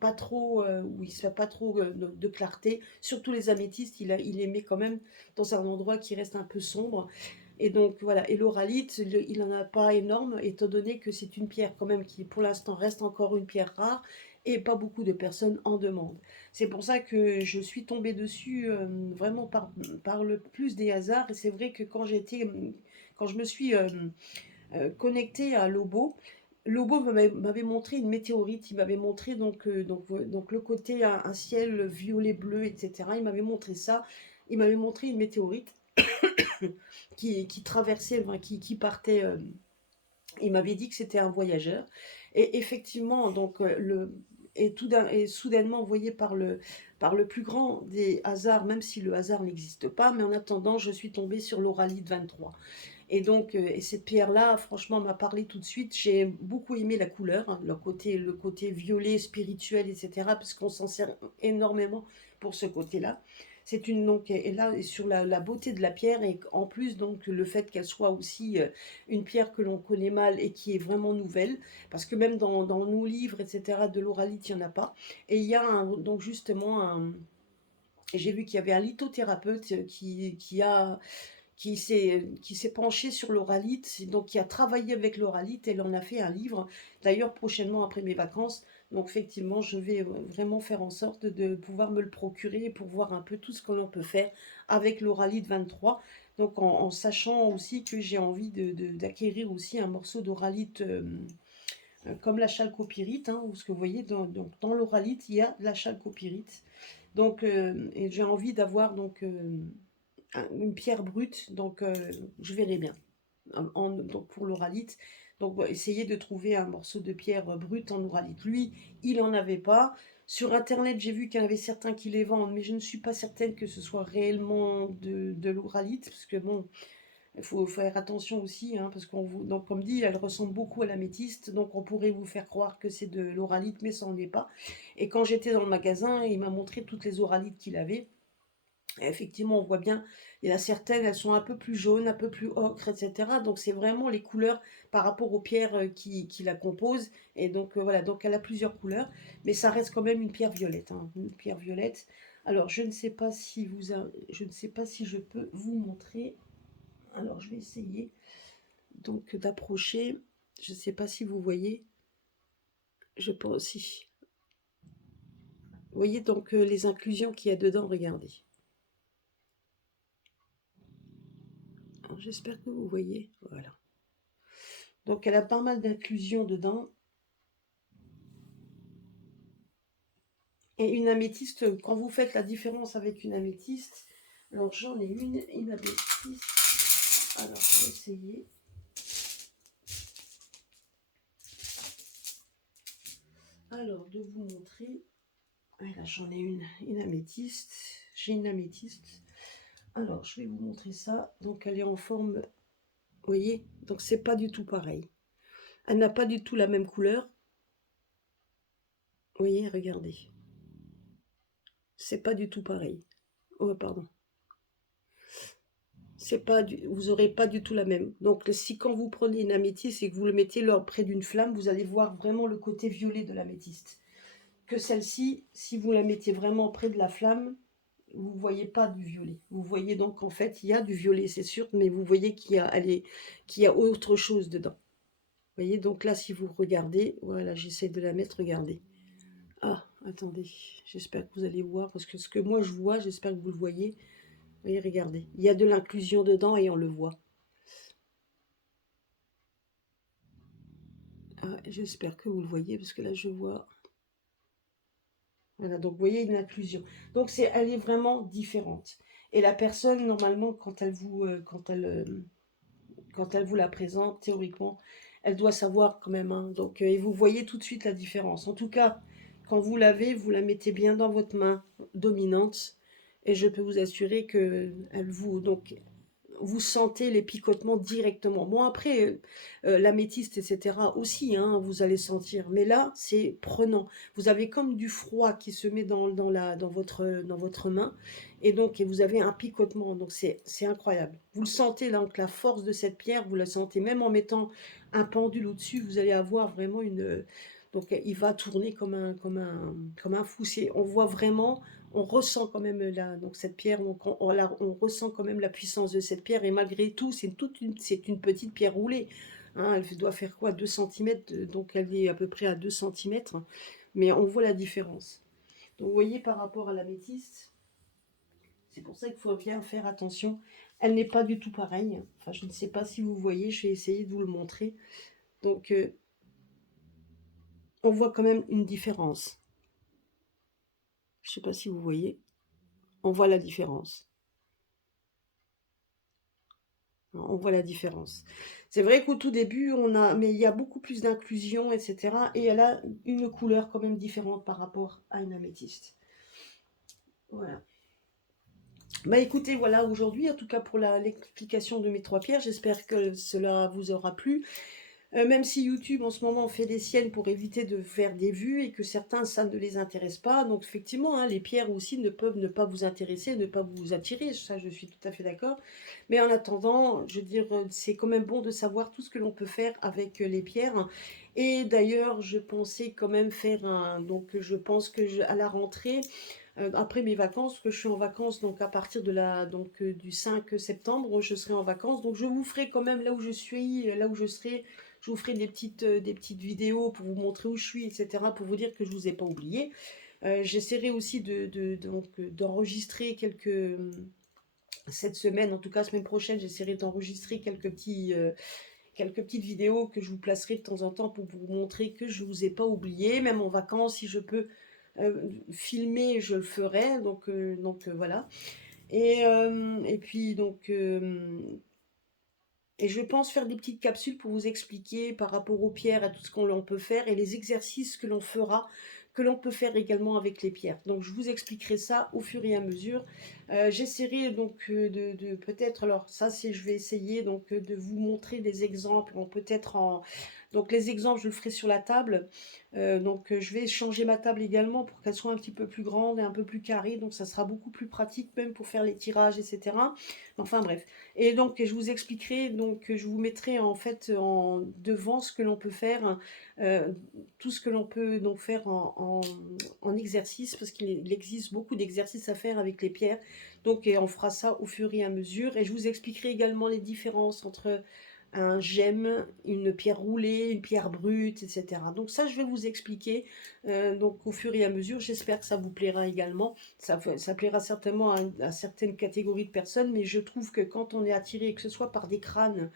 pas trop où il ne se fait pas trop de clarté. Surtout les améthystes, il les met quand même dans un endroit qui reste un peu sombre. Et donc voilà, et l'oralite, il n'en a pas énorme, étant donné que c'est une pierre quand même qui pour l'instant reste encore une pierre rare et pas beaucoup de personnes en demandent. C'est pour ça que je suis tombée dessus vraiment par le plus des hasards. Et c'est vrai que quand je me suis connectée à Lobo, Lobo m'avait montré une météorite. Il m'avait montré donc le côté un ciel violet bleu, etc. Il m'avait montré ça. Il m'avait montré une météorite qui traversait, enfin, qui partait. Il m'avait dit que c'était un voyageur. Et effectivement, et soudainement, vous voyez, par le plus grand des hasards, même si le hasard n'existe pas, mais en attendant, je suis tombée sur l'oralite 23. Et et cette pierre-là, franchement, m'a parlé tout de suite. J'ai beaucoup aimé la couleur, hein, le côté violet, spirituel, etc., parce qu'on s'en sert énormément pour ce côté-là. C'est une donc et là et sur la beauté de la pierre et en plus donc le fait qu'elle soit aussi une pierre que l'on connaît mal et qui est vraiment nouvelle parce que même dans nos livres etc de l'oralite il n'y en a pas et il y a donc justement j'ai vu qu'il y avait un lithothérapeute qui s'est penché sur l'oralite, donc qui a travaillé avec l'oralite et en a fait un livre. D'ailleurs, prochainement après mes vacances, donc effectivement, je vais vraiment faire en sorte de pouvoir me le procurer pour voir un peu tout ce que l'on peut faire avec l'oralite 23. Donc en sachant aussi que j'ai envie d'acquérir aussi un morceau d'oralite comme la chalcopyrite, hein, ce que vous voyez, dans l'oralite, il y a de la chalcopyrite. Donc, et j'ai envie d'avoir donc une pierre brute, donc je verrai bien. Donc pour l'oralite, donc essayer de trouver un morceau de pierre brute en oralite. Lui, il n'en avait pas. Sur internet, j'ai vu qu'il y en avait certains qui les vendent, mais je ne suis pas certaine que ce soit réellement de l'oralite, parce que bon, il faut faire attention aussi, hein, parce qu'on vous, donc comme dit, elle ressemble beaucoup à l'améthyste, donc on pourrait vous faire croire que c'est de l'oralite, mais ça n'en est pas. Et quand j'étais dans le magasin, il m'a montré toutes les oralites qu'il avait. Et effectivement, on voit bien, il y en a certaines, elles sont un peu plus jaunes, un peu plus ocre, etc. Donc c'est vraiment les couleurs par rapport aux pierres qui la composent. Et donc voilà, donc elle a plusieurs couleurs, mais ça reste quand même une pierre violette, hein, une pierre violette. Alors je ne sais pas si je ne sais pas si je peux vous montrer. Alors je vais essayer donc d'approcher. Je ne sais pas si vous voyez. Je pense aussi. Vous voyez donc les inclusions qu'il y a dedans, regardez. J'espère que vous voyez. Voilà. Donc elle a pas mal d'inclusions dedans. Et une améthyste, quand vous faites la différence avec une améthyste, alors j'en ai une améthyste. Alors je vais essayer. Alors de vous montrer. Là j'en ai une améthyste. J'ai une améthyste. Alors je vais vous montrer ça. Donc elle est en forme, vous voyez, donc c'est pas du tout pareil. Elle n'a pas du tout la même couleur. Vous voyez, regardez. C'est pas du tout pareil. Oh, pardon. C'est pas vous aurez pas du tout la même. Donc si quand vous prenez une améthyste et que vous le mettez là près d'une flamme, vous allez voir vraiment le côté violet de l'améthyste. Que celle-ci, si vous la mettez vraiment près de la flamme, vous voyez pas du violet. Vous voyez donc en fait il y a du violet, c'est sûr, mais vous voyez qu'il y a autre chose dedans. Vous voyez, donc là si vous regardez, voilà, j'essaie de la mettre, regardez. Ah, attendez, j'espère que vous allez voir, parce que ce que moi je vois, j'espère que vous le voyez. Vous voyez, regardez, il y a de l'inclusion dedans et on le voit. Ah, j'espère que vous le voyez, parce que là je vois. Voilà, donc vous voyez une inclusion. Donc elle est vraiment différente. Et la personne, normalement, quand elle vous la présente, théoriquement, elle doit savoir quand même, hein. Donc, et vous voyez tout de suite la différence. En tout cas, quand vous l'avez, vous la mettez bien dans votre main dominante. Et je peux vous assurer que vous sentez les picotements directement. Bon, après, l'améthyste, etc. aussi, hein, vous allez sentir. Mais là, c'est prenant. Vous avez comme du froid qui se met dans votre main. Et donc, et vous avez un picotement. Donc, c'est incroyable. Vous le sentez, là, donc la force de cette pierre, vous la sentez. Même en mettant un pendule au-dessus, vous allez avoir vraiment une... Donc, il va tourner comme un fou. On voit vraiment, on ressent quand même donc cette pierre, donc on ressent quand même la puissance de cette pierre, et malgré tout, c'est une petite pierre roulée. Hein, elle doit faire quoi, 2 centimètres, donc elle est à peu près à 2 centimètres, mais on voit la différence. Donc vous voyez par rapport à l'améthyste, c'est pour ça qu'il faut bien faire attention. Elle n'est pas du tout pareille. Enfin, je ne sais pas si vous voyez, je vais essayer de vous le montrer. Donc, on voit quand même une différence. Je ne sais pas si vous voyez. On voit la différence. On voit la différence. C'est vrai qu'au tout début, mais il y a beaucoup plus d'inclusion, etc. Et elle a une couleur quand même différente par rapport à une améthyste. Voilà. Bah écoutez, voilà aujourd'hui, en tout cas pour l'explication de mes 3 pierres, j'espère que cela vous aura plu. Même si YouTube en ce moment fait des siennes pour éviter de faire des vues et que certains, ça ne les intéresse pas. Donc effectivement, hein, les pierres aussi ne peuvent ne pas vous intéresser, ne pas vous attirer. Ça, je suis tout à fait d'accord. Mais en attendant, je veux dire, c'est quand même bon de savoir tout ce que l'on peut faire avec les pierres. Et d'ailleurs, je pensais quand même faire un... Donc je pense que à la rentrée, après mes vacances, que je suis en vacances, donc à partir du 5 septembre, je serai en vacances. Donc je vous ferai quand même là où je suis, là où je serai, je vous ferai des petites vidéos pour vous montrer où je suis, etc. Pour vous dire que je ne vous ai pas oublié. J'essaierai aussi d'enregistrer cette semaine, en tout cas semaine prochaine, j'essaierai d'enregistrer quelques quelques petites vidéos que je vous placerai de temps en temps pour vous montrer que je ne vous ai pas oublié, même en vacances, si je peux filmer, je le ferai, voilà. Et puis et je pense faire des petites capsules pour vous expliquer par rapport aux pierres, à tout ce qu'on l'on peut faire et les exercices que l'on fera, que l'on peut faire également avec les pierres. Donc je vous expliquerai ça au fur et à mesure. J'essaierai donc de peut-être, alors ça c'est, je vais essayer donc de vous montrer des exemples, peut-être en... Donc les exemples, je le ferai sur la table. Je vais changer ma table également pour qu'elle soit un petit peu plus grande et un peu plus carrée. Donc ça sera beaucoup plus pratique même pour faire les tirages, etc. Enfin bref. Et donc, je vous expliquerai, donc je vous mettrai en fait en devant ce que l'on peut faire, euh, tout ce que l'on peut donc faire en exercice, parce qu'il existe beaucoup d'exercices à faire avec les pierres. Donc, et on fera ça au fur et à mesure. Et je vous expliquerai également les différences entre un gemme, une pierre roulée, une pierre brute, etc. Donc ça, je vais vous expliquer donc au fur et à mesure. J'espère que ça vous plaira également. Ça plaira certainement à certaines catégories de personnes, mais je trouve que quand on est attiré, que ce soit par des crânes,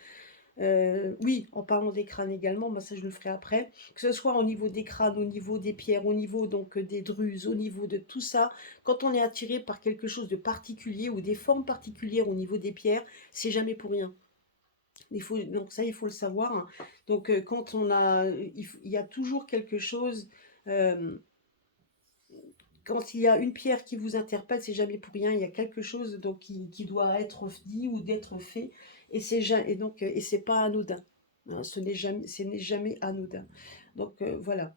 oui, en parlant des crânes également, moi ça je le ferai après, que ce soit au niveau des crânes, au niveau des pierres, au niveau donc des druses, au niveau de tout ça, quand on est attiré par quelque chose de particulier ou des formes particulières au niveau des pierres, c'est jamais pour rien. Donc ça, il faut le savoir, hein. Donc quand on a, il y a toujours quelque chose, euh, quand il y a une pierre qui vous interpelle, c'est jamais pour rien. Il y a quelque chose donc qui doit être dit ou d'être fait, et c'est pas anodin, hein. Ce n'est jamais anodin. Donc voilà.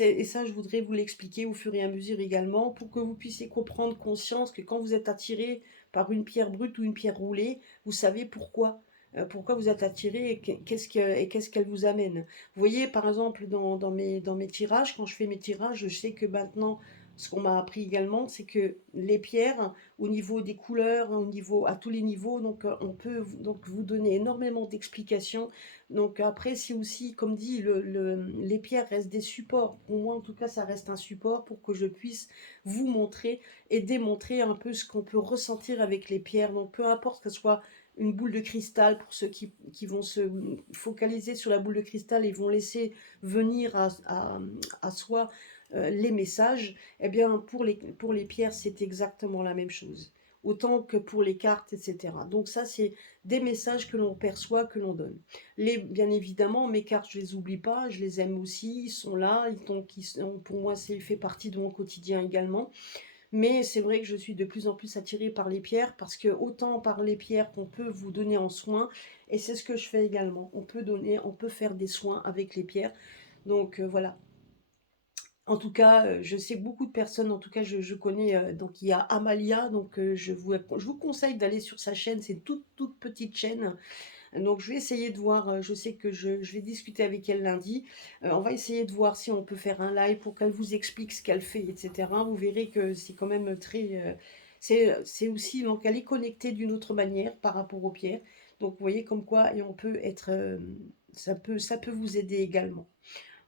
Et ça, je voudrais vous l'expliquer au fur et à mesure également pour que vous puissiez comprendre conscience que quand vous êtes attiré par une pierre brute ou une pierre roulée, vous savez pourquoi. Pourquoi vous êtes attiré et qu'est-ce qu'elle vous amène. Vous voyez, par exemple, dans mes tirages, quand je fais mes tirages, je sais que maintenant, ce qu'on m'a appris également, c'est que les pierres, au niveau des couleurs, à tous les niveaux, on peut donc vous donner énormément d'explications. Donc après, c'est aussi, comme dit, les pierres restent des supports. Pour moi, en tout cas, ça reste un support pour que je puisse vous montrer et démontrer un peu ce qu'on peut ressentir avec les pierres. Donc peu importe que ce soit une boule de cristal, pour ceux qui vont se focaliser sur la boule de cristal et vont laisser venir à soi les messages, eh bien pour les pierres, c'est exactement la même chose. Autant que pour les cartes, etc. Donc ça, c'est des messages que l'on perçoit, que l'on donne. Bien évidemment, mes cartes, je les oublie pas, je les aime aussi, ils sont là, pour moi, c'est fait partie de mon quotidien également. Mais c'est vrai que je suis de plus en plus attirée par les pierres, parce que autant par les pierres qu'on peut vous donner en soins, et c'est ce que je fais également. On peut faire des soins avec les pierres. Donc voilà. En tout cas, je sais que beaucoup de personnes, en tout cas je connais, donc il y a Amalia, donc je vous conseille d'aller sur sa chaîne, c'est une toute petite chaîne. Donc je vais essayer de voir, je sais que je vais discuter avec elle lundi. On va essayer de voir si on peut faire un live pour qu'elle vous explique ce qu'elle fait, etc. Vous verrez que c'est quand même très... c'est aussi, donc elle est connectée d'une autre manière par rapport aux pierres. Donc vous voyez comme quoi, et on peut être... ça peut vous aider également.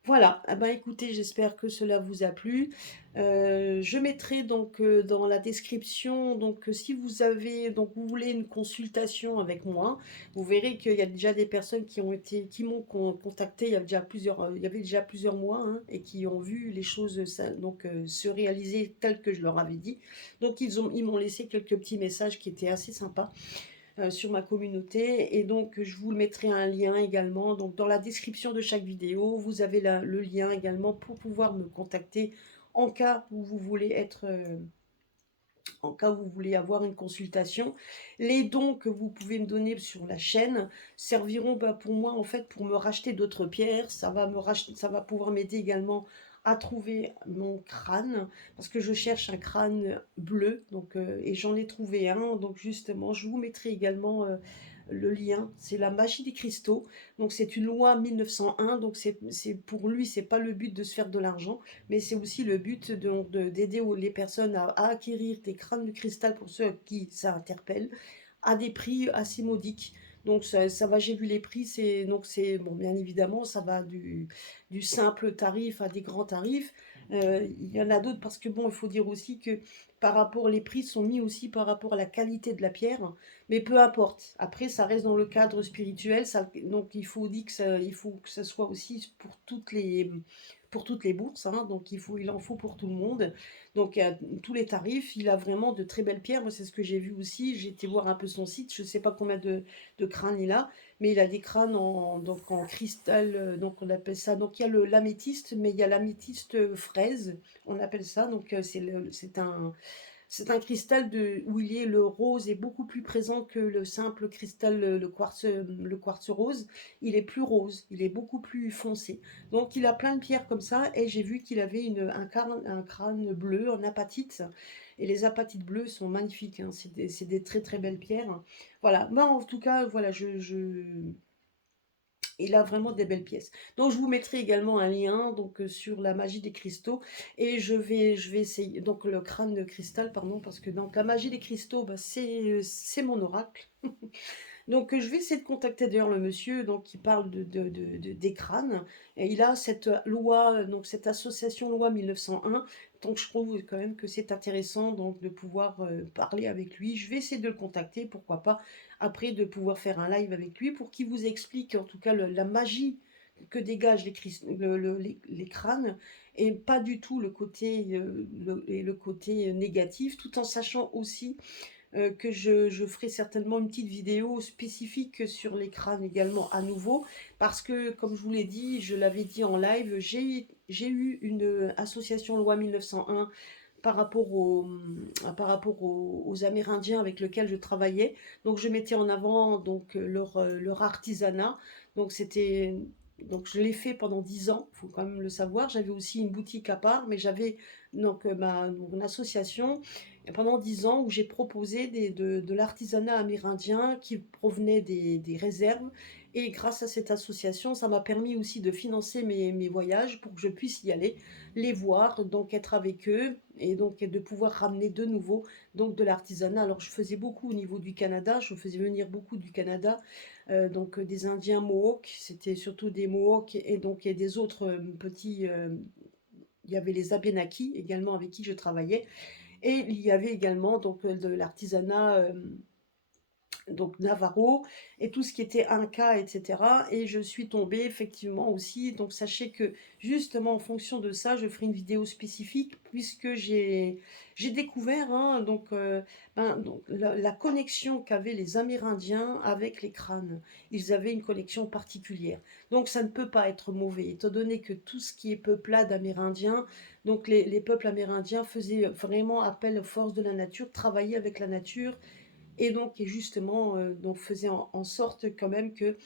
Voilà, eh ben, écoutez, j'espère que cela vous a plu. Je mettrai donc dans la description, donc si vous avez, donc vous voulez une consultation avec moi, vous verrez qu'il y a déjà des personnes qui m'ont contacté il y avait déjà plusieurs mois, hein, et qui ont vu les choses se réaliser telles que je leur avais dit. Donc ils m'ont laissé quelques petits messages qui étaient assez sympas sur ma communauté, et donc je vous mettrai un lien également. Donc dans la description de chaque vidéo, vous avez le lien également pour pouvoir me contacter en cas où vous voulez en cas où vous voulez avoir une consultation. Les dons que vous pouvez me donner sur la chaîne serviront pour moi en fait pour me racheter d'autres pierres. Ça va pouvoir m'aider également à trouver mon crâne, parce que je cherche un crâne bleu, et j'en ai trouvé un. Donc justement, je vous mettrai également le lien. C'est la magie des cristaux. Donc c'est une loi 1901. Donc pour lui, c'est pas le but de se faire de l'argent, mais c'est aussi le but d'aider les personnes à acquérir des crânes de cristal, pour ceux qui ça interpelle, à des prix assez modiques. Donc ça va, j'ai vu les prix, c'est bon, bien évidemment, ça va du simple tarif à des grands tarifs. Il y en a d'autres parce que bon, il faut dire aussi que par rapport les prix sont mis aussi par rapport à la qualité de la pierre, mais peu importe. Après, ça reste dans le cadre spirituel, donc il faut que ça soit aussi pour toutes les bourses, hein, donc il en faut pour tout le monde. Donc, tous les tarifs, il a vraiment de très belles pierres. Moi, c'est ce que j'ai vu aussi. J'ai été voir un peu son site. Je ne sais pas combien de crânes il a, mais il a des crânes donc en cristal. Donc, on appelle ça. Donc, il y a l'améthyste, mais il y a l'améthyste fraise. On appelle ça. Donc, c'est un cristal où le rose est beaucoup plus présent que le simple cristal, le quartz rose. Il est plus rose, il est beaucoup plus foncé. Donc il a plein de pierres comme ça et j'ai vu qu'il avait un crâne bleu en apatite. Et les apatites bleues sont magnifiques, hein. C'est des très très belles pierres. Voilà, moi en tout cas, voilà, il a vraiment des belles pièces. Donc je vous mettrai également un lien donc sur la magie des cristaux et je vais essayer donc le crâne de cristal pardon parce que donc la magie des cristaux bah, c'est mon oracle. Donc, je vais essayer de contacter d'ailleurs le monsieur donc, qui parle des crânes. Et il a cette loi, donc cette association loi 1901. Donc, je trouve quand même que c'est intéressant donc, de pouvoir parler avec lui. Je vais essayer de le contacter, pourquoi pas, après de pouvoir faire un live avec lui pour qu'il vous explique en tout cas la magie que dégagent les crânes et pas du tout le côté négatif, tout en sachant aussi que je ferai certainement une petite vidéo spécifique sur les crânes également à nouveau, parce que comme je vous l'ai dit, je l'avais dit en live, j'ai eu une association loi 1901 par rapport aux Amérindiens avec lesquels je travaillais. Donc je mettais en avant donc leur artisanat. Donc c'était donc je l'ai fait pendant 10 ans, il faut quand même le savoir. J'avais aussi une boutique à part, mais j'avais donc mon association et pendant 10 ans où j'ai proposé de l'artisanat amérindien qui provenait des réserves. Et grâce à cette association, ça m'a permis aussi de financer mes voyages pour que je puisse y aller, les voir, donc être avec eux et donc de pouvoir ramener de nouveau donc de l'artisanat. Alors je faisais beaucoup au niveau du Canada, je faisais venir beaucoup du Canada, donc des Indiens Mohawks, c'était surtout des Mohawks et donc et des autres petits. Il y avait les Abénakis également avec qui je travaillais. Et il y avait également donc de l'artisanat donc Navarro et tout ce qui était Inca, etc. Et je suis tombée effectivement aussi. Donc sachez que justement en fonction de ça, je ferai une vidéo spécifique puisque j'ai découvert hein, donc la connexion qu'avaient les Amérindiens avec les crânes. Ils avaient une connexion particulière. Donc ça ne peut pas être mauvais, étant donné que tout ce qui est peuplade amérindien, donc les peuples amérindiens faisaient vraiment appel aux forces de la nature, travaillaient avec la nature et donc et justement donc faisait en sorte quand même que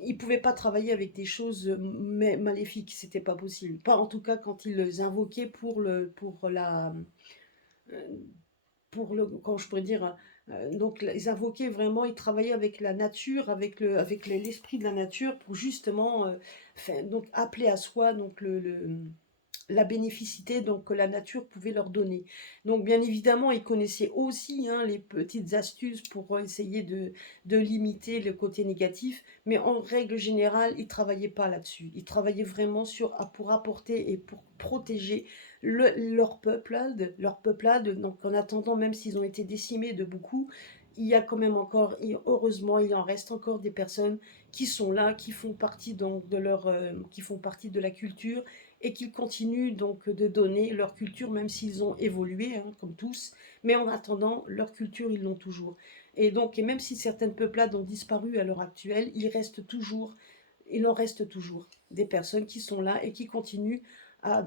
ils pouvaient pas travailler avec des choses maléfiques, c'était pas possible. Pas en tout cas quand ils les invoquaient euh, pour le quand je pourrais dire donc ils invoquaient vraiment, ils travaillaient avec la nature, avec l'esprit de la nature pour justement donc appeler à soi donc la bénéficité donc, que la nature pouvait leur donner. Donc bien évidemment, ils connaissaient aussi hein, les petites astuces pour essayer de limiter le côté négatif, mais en règle générale, ils ne travaillaient pas là-dessus. Ils travaillaient vraiment pour apporter et pour protéger leur peuplade. Donc en attendant, même s'ils ont été décimés de beaucoup, il y a quand même encore, et heureusement, il en reste encore des personnes qui sont là, qui font partie donc qui font partie de la culture et qu'ils continuent donc de donner leur culture, même s'ils ont évolué, hein, comme tous, mais en attendant, leur culture, ils l'ont toujours. Et donc, et même si certaines peuplades ont disparu à l'heure actuelle, il en reste toujours des personnes qui sont là et qui continuent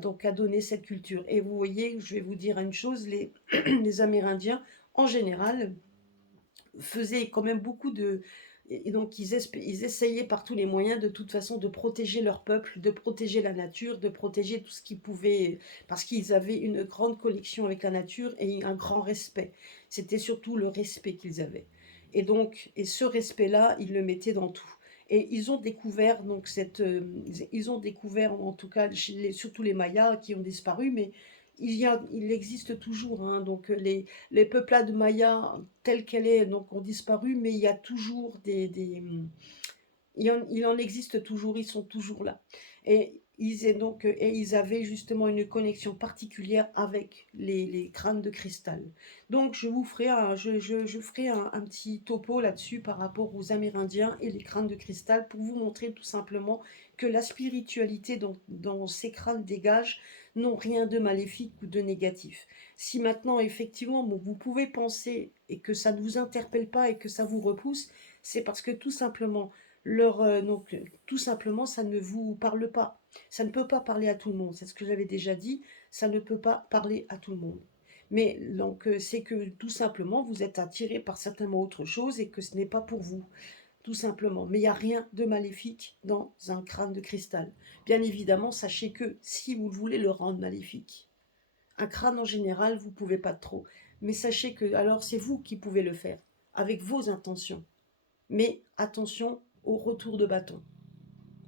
donc, à donner cette culture. Et vous voyez, je vais vous dire une chose, les Amérindiens, en général, faisaient quand même beaucoup de... Et donc ils essayaient par tous les moyens de toute façon de protéger leur peuple, de protéger la nature, de protéger tout ce qu'ils pouvaient, parce qu'ils avaient une grande connexion avec la nature et un grand respect. C'était surtout le respect qu'ils avaient. Et donc, et ce respect-là, ils le mettaient dans tout. Et ils ont découvert ils ont découvert en tout cas surtout les Mayas qui ont disparu, mais il existe toujours, hein, donc les peuplades mayas telles qu'elles est donc ont disparu, mais il y a toujours il en existe toujours, ils sont toujours là. Et ils avaient justement une connexion particulière avec les crânes de cristal. Donc je ferai un petit topo là-dessus par rapport aux Amérindiens et les crânes de cristal pour vous montrer tout simplement que la spiritualité dont ces crânes dégagent n'ont rien de maléfique ou de négatif. Si maintenant effectivement bon, vous pouvez penser et que ça ne vous interpelle pas et que ça vous repousse, c'est parce que tout simplement tout simplement, ça ne vous parle pas. Ça ne peut pas parler à tout le monde. C'est ce que j'avais déjà dit. Ça ne peut pas parler à tout le monde. Mais donc, c'est que tout simplement, vous êtes attiré par certainement autre chose et que ce n'est pas pour vous. Tout simplement. Mais il n'y a rien de maléfique dans un crâne de cristal. Bien évidemment, sachez que si vous voulez le rendre maléfique, un crâne en général, vous ne pouvez pas trop. Mais sachez que alors c'est vous qui pouvez le faire avec vos intentions. Mais attention au retour de bâton.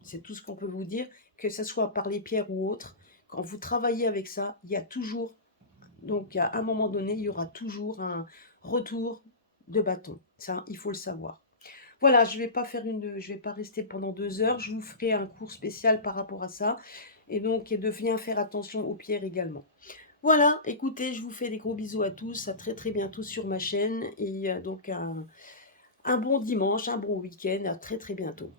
C'est tout ce qu'on peut vous dire, que ce soit par les pierres ou autres. Quand vous travaillez avec ça, il y a toujours, donc à un moment donné, il y aura toujours un retour de bâton. Ça, il faut le savoir. Voilà, je vais pas rester pendant 2 heures. Je vous ferai un cours spécial par rapport à ça. Et de bien faire attention aux pierres également. Voilà, écoutez, je vous fais des gros bisous à tous. À très très bientôt sur ma chaîne. Et donc un bon dimanche, un bon week-end. À très très bientôt.